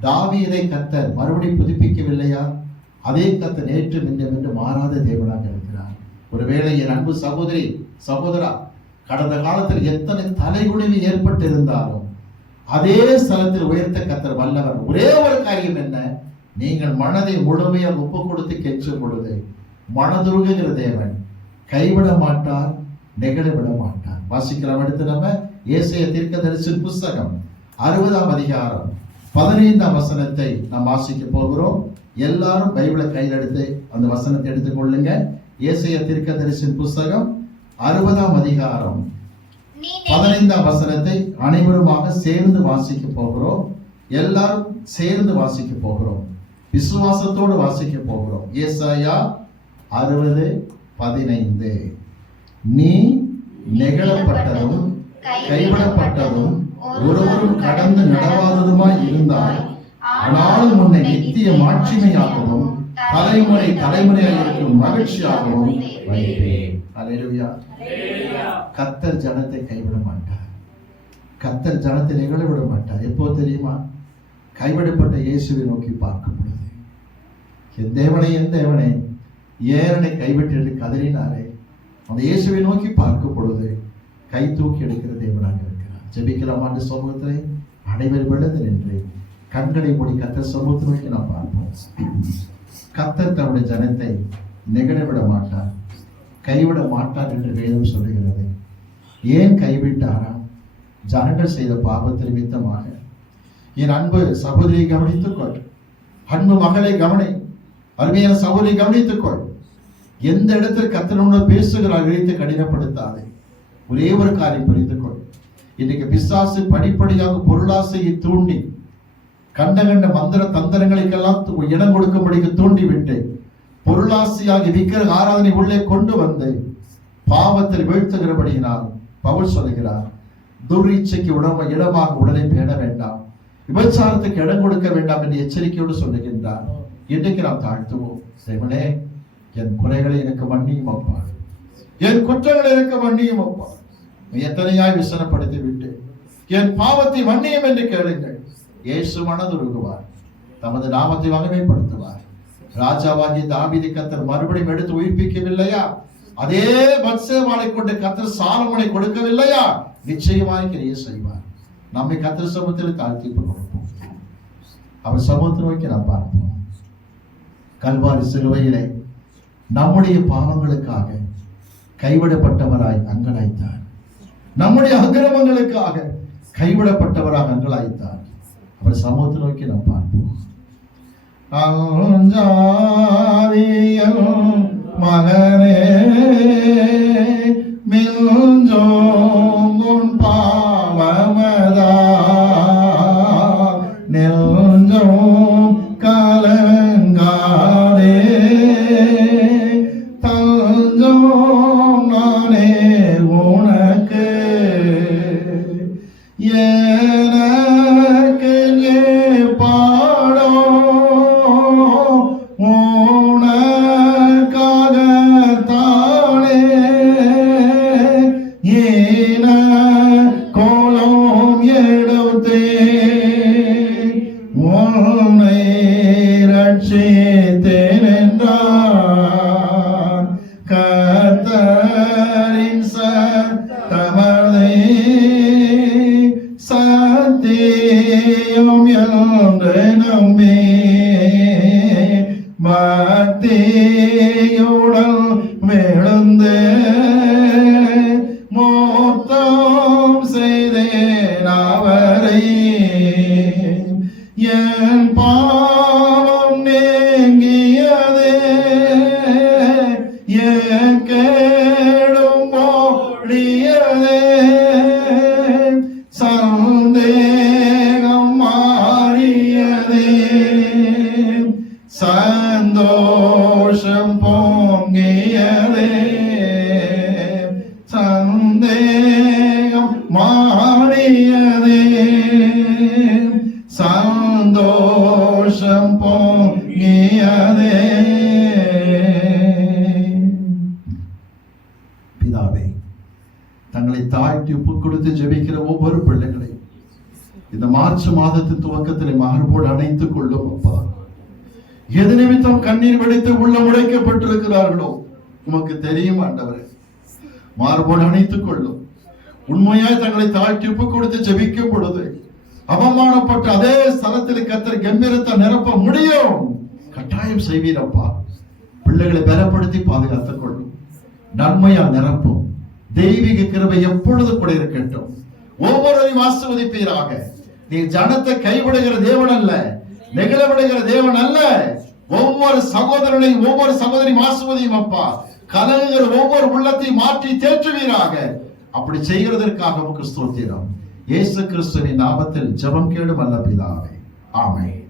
தாவீதை கர்த்தர் மறுபடியும் புதுப்பிக்கவில்லையா? அதே கர்த்தர் நேற்று என்று மாறாத தேவனாக இருக்கிறார். ஒருவேளை என் அன்பு சகோதரி சகோதரா, கடந்த காலத்தில் எத்தனை தலைகுனிவு ஏற்பட்டிருந்தாலும் அதே ஸ்தலத்தில் உயர்த்த கர்த்தர் வல்லவர். ஒரே ஒரு காரியம் என்ன? நீங்கள் மனதை முழுமையாக ஒப்பு கொடுத்து கெஞ்சும் பொழுது மனதுருகுகிற தேவன் கைவிட மாட்டார், நெகிழ விட மாட்டார். வாசிக்கலாம். எடுத்து நம்ம ஏசாயா தீர்க்கதரிசியின் புஸ்தகம் 60ஆம் அதிகாரம் 15ஆம் வசனத்தை நாம் வாசிக்க போகிறோம். எல்லாரும் பைபிளை கையில் எடுத்து அந்த வசனத்தை எடுத்துக் கொள்ளுங்க. ஏசாயா தீர்க்கதரிசியின் புஸ்தகம் 60ஆம் அதிகாரம் 15ஆம் வசனத்தை அனைவருமாக சேர்ந்து வாசிக்க போகிறோம். எல்லாரும் சேர்ந்து வாசிக்க போகிறோம். விசுவாசத்தோடு வாசிக்க போகிறோம். ஏசாயா 60:15. நீ நெகிழப்பட்டதும் கைவிடப்பட்டதும் ஒருவரும் கடந்து நடவாததுமாய் இருந்தாய். ஆனாலும் உன்னை நித்திய மாட்சிமையாகவும் தலைமுறை தலைமுறையாக இருக்கும் மகிழ்ச்சியாகவும் வைப்பேன். அல்லேலூயா. கர்த்தர் ஜனத்தை கைவிட மாட்டார். கர்த்தர் ஜனத்தை நெகிழ விட மாட்டார். எப்போ தெரியுமா? கைவிடப்பட்ட இயேசுவை நோக்கி பார்க்கும் பொழுது, என் தேவனே என் தேவனே ஏன் என்னை கைவிட்டு என்று கதறினாரே, அந்த இயேசுவை நோக்கி பார்க்கும் பொழுது கை தூக்கி எடுக்கிற தேவனாக இருக்கிறார். ஜெபிக்கலாம். ஆண்டு சமூகத்தை அனைவரும் விழுந்து நின்று கண்களை மூடி கர்த்தர் சமூகத்தை நோக்கி நாம் பார்ப்போம். கர்த்தர் தன்னுடைய ஜனத்தை நெகிழ விட மாட்டார், கைவிட மாட்டார் என்று வேதம் சொல்லுகிறது. ஏன் கைவிட்டாரா? ஜனங்கள் செய்த பாவத்தின் நிமித்தமாக. என் அன்பு சகோதரியை கவனித்துக்கொள், அன்பு மகளை கவனி, அருமையான சகோதரியை கவனித்துக்கொள். எந்த இடத்தில் கர்த்தரோடு பேசுகிறார் இழைத்து கடினப்படுத்தாதே. ஒரே ஒரு காரியம் புரிந்துக்கொள். இன்னைக்கு பிசாசு படிப்படியாக பொருளாசையை தூண்டி கண்ட மந்திர தந்திரங்களுக்கெல்லாம் இடம் கொடுக்கும்படிக்கு தூண்டிவிட்டு பொருளாசையாகி விக்கிரக ஆராதனை உள்ளே கொண்டு வந்து பாவத்தில் வீழ்த்துகிறபடியினால் பவுல் சொல்லுகிறார், துர்ரீச்சைக்கு இடமாக உடலை பேண வேண்டாம், விபச்சாரத்துக்கு இடம் கொடுக்க வேண்டாம் என்று எச்சரிக்கையோடு சொல்லுகின்றார். இன்றைக்கு நாம் தாழ்த்துவோம். தேவனே, என் குறைகளை எனக்கு மன்னியும் அப்பா, என் குற்றங்களை எனக்கு மன்னியும் அப்பா. எத்தனையாய் விசனப்படுத்தி விட்டு என் பாவத்தை மன்னியும் என்று கேளுங்கள். இயேசு மனதுருகுவார், தமது நாமத்தை மகிமைப்படுத்துவார். ராஜாவாகிய தாவீதை கர்த்தர் மறுபடியும் எடுத்து உயிர்ப்பிக்கவில்லையா? அதே பத்சேபாளை கொண்டு கர்த்தர் சாலமோனை கொடுக்கவில்லையா? நிச்சயமாய் கிரியை செய்வார். நம்மை கர்த்தர் சமூகத்தில் தாழ்த்தி கொடுப்போம். அவர் சமூகத்தை நோக்கி நாம் பார்ப்போம். கல்வாரி சிலுவையிலே நம்முடைய பாவங்களுக்காக கைவிடப்பட்டவராய் அங்கலாய்த்தார். நம்முடைய அக்கிரமங்களுக்காக கைவிடப்பட்டவராக அங்கலாய்த்தார். அவர் சமூகத்தை நோக்கி நாம் பார்ப்போம். மகனே மில்ஜோம் பாவமதா நெல்ஜோம் கலங்காதே தஞ்சோம் நானே உனக்கு எனக்கு பாடோ உனக்காகத்தானே ஏன கோலம் எடுத்தே உன்னை ரட்சித்தேன் என்றார். கர்த்தரின் சத்தமதை சத்தியம் என்று நம்பி பக்தியுடன் விழுந்து மோத்தம் செய்தேன் அவரை. என் பாவம் நீங்கியதே, என் கேடும் ஓடியதே, சந்தேகம் மாறியதே, சந்தோஷம் பொங்கியதே, சந்தேகம் மாறியதே, சந்தோஷம் பொங்கியதே. பிதாவே, தங்களை தாழ்த்தி ஒப்பு கொடுத்து ஜெபிக்கிற ஒவ்வொரு பிள்ளைகளையும் இந்த மார்ச் மாதத்தின் துவக்கத்தில் மார்போடு அணைத்துக் கொள்ளும் அப்பா. எது நிமித்தம் கண்ணீர் வடித்து உள்ள உடைக்கப்பட்டிருக்கிறார்களோ உமக்கு தெரியும் ஆண்டவரே. மார்போடு அணைத்துக் கொள்ளும். உண்மையாய் தங்களை தாழ்த்தி ஒப்பு கொடுத்து ஜெபிக்கும் பொழுது அவமானப்பட்ட அதே ஸ்தலத்தில் கர்த்தர் கம்பீரத்தை நிரப்ப முடியும். கட்டாயம் செய்வீரப்பா. பிள்ளைகளை பலப்படுத்தி பாதுகாத்துக் கொள்ளும். நன்மையா நிரப்பும். தெய்வீக கிருபை எப்பொழுது கூட இருக்கட்டும். ஒவ்வொருவரையும் ஆசீர்வதிப்பீராக. நீ ஜனத்தை கைவிடுகிற தேவன் அல்ல, நெகிழ விடுகிற தேவன் அல்ல. ஒவ்வொரு சகோதரனையும் ஒவ்வொரு சகோதரியும் ஆசீர்வதியும் அப்பா. கலங்குகிற ஒவ்வொரு உள்ளத்தையும் மாற்றி தேற்றுவீராக. அப்படி செய்கிறதற்காக உமக்கு ஸ்தோத்திரம். இயேசு கிறிஸ்துவின் நாமத்தில் ஜெபம் கேளும் நல்ல பிதாவே. ஆமென்.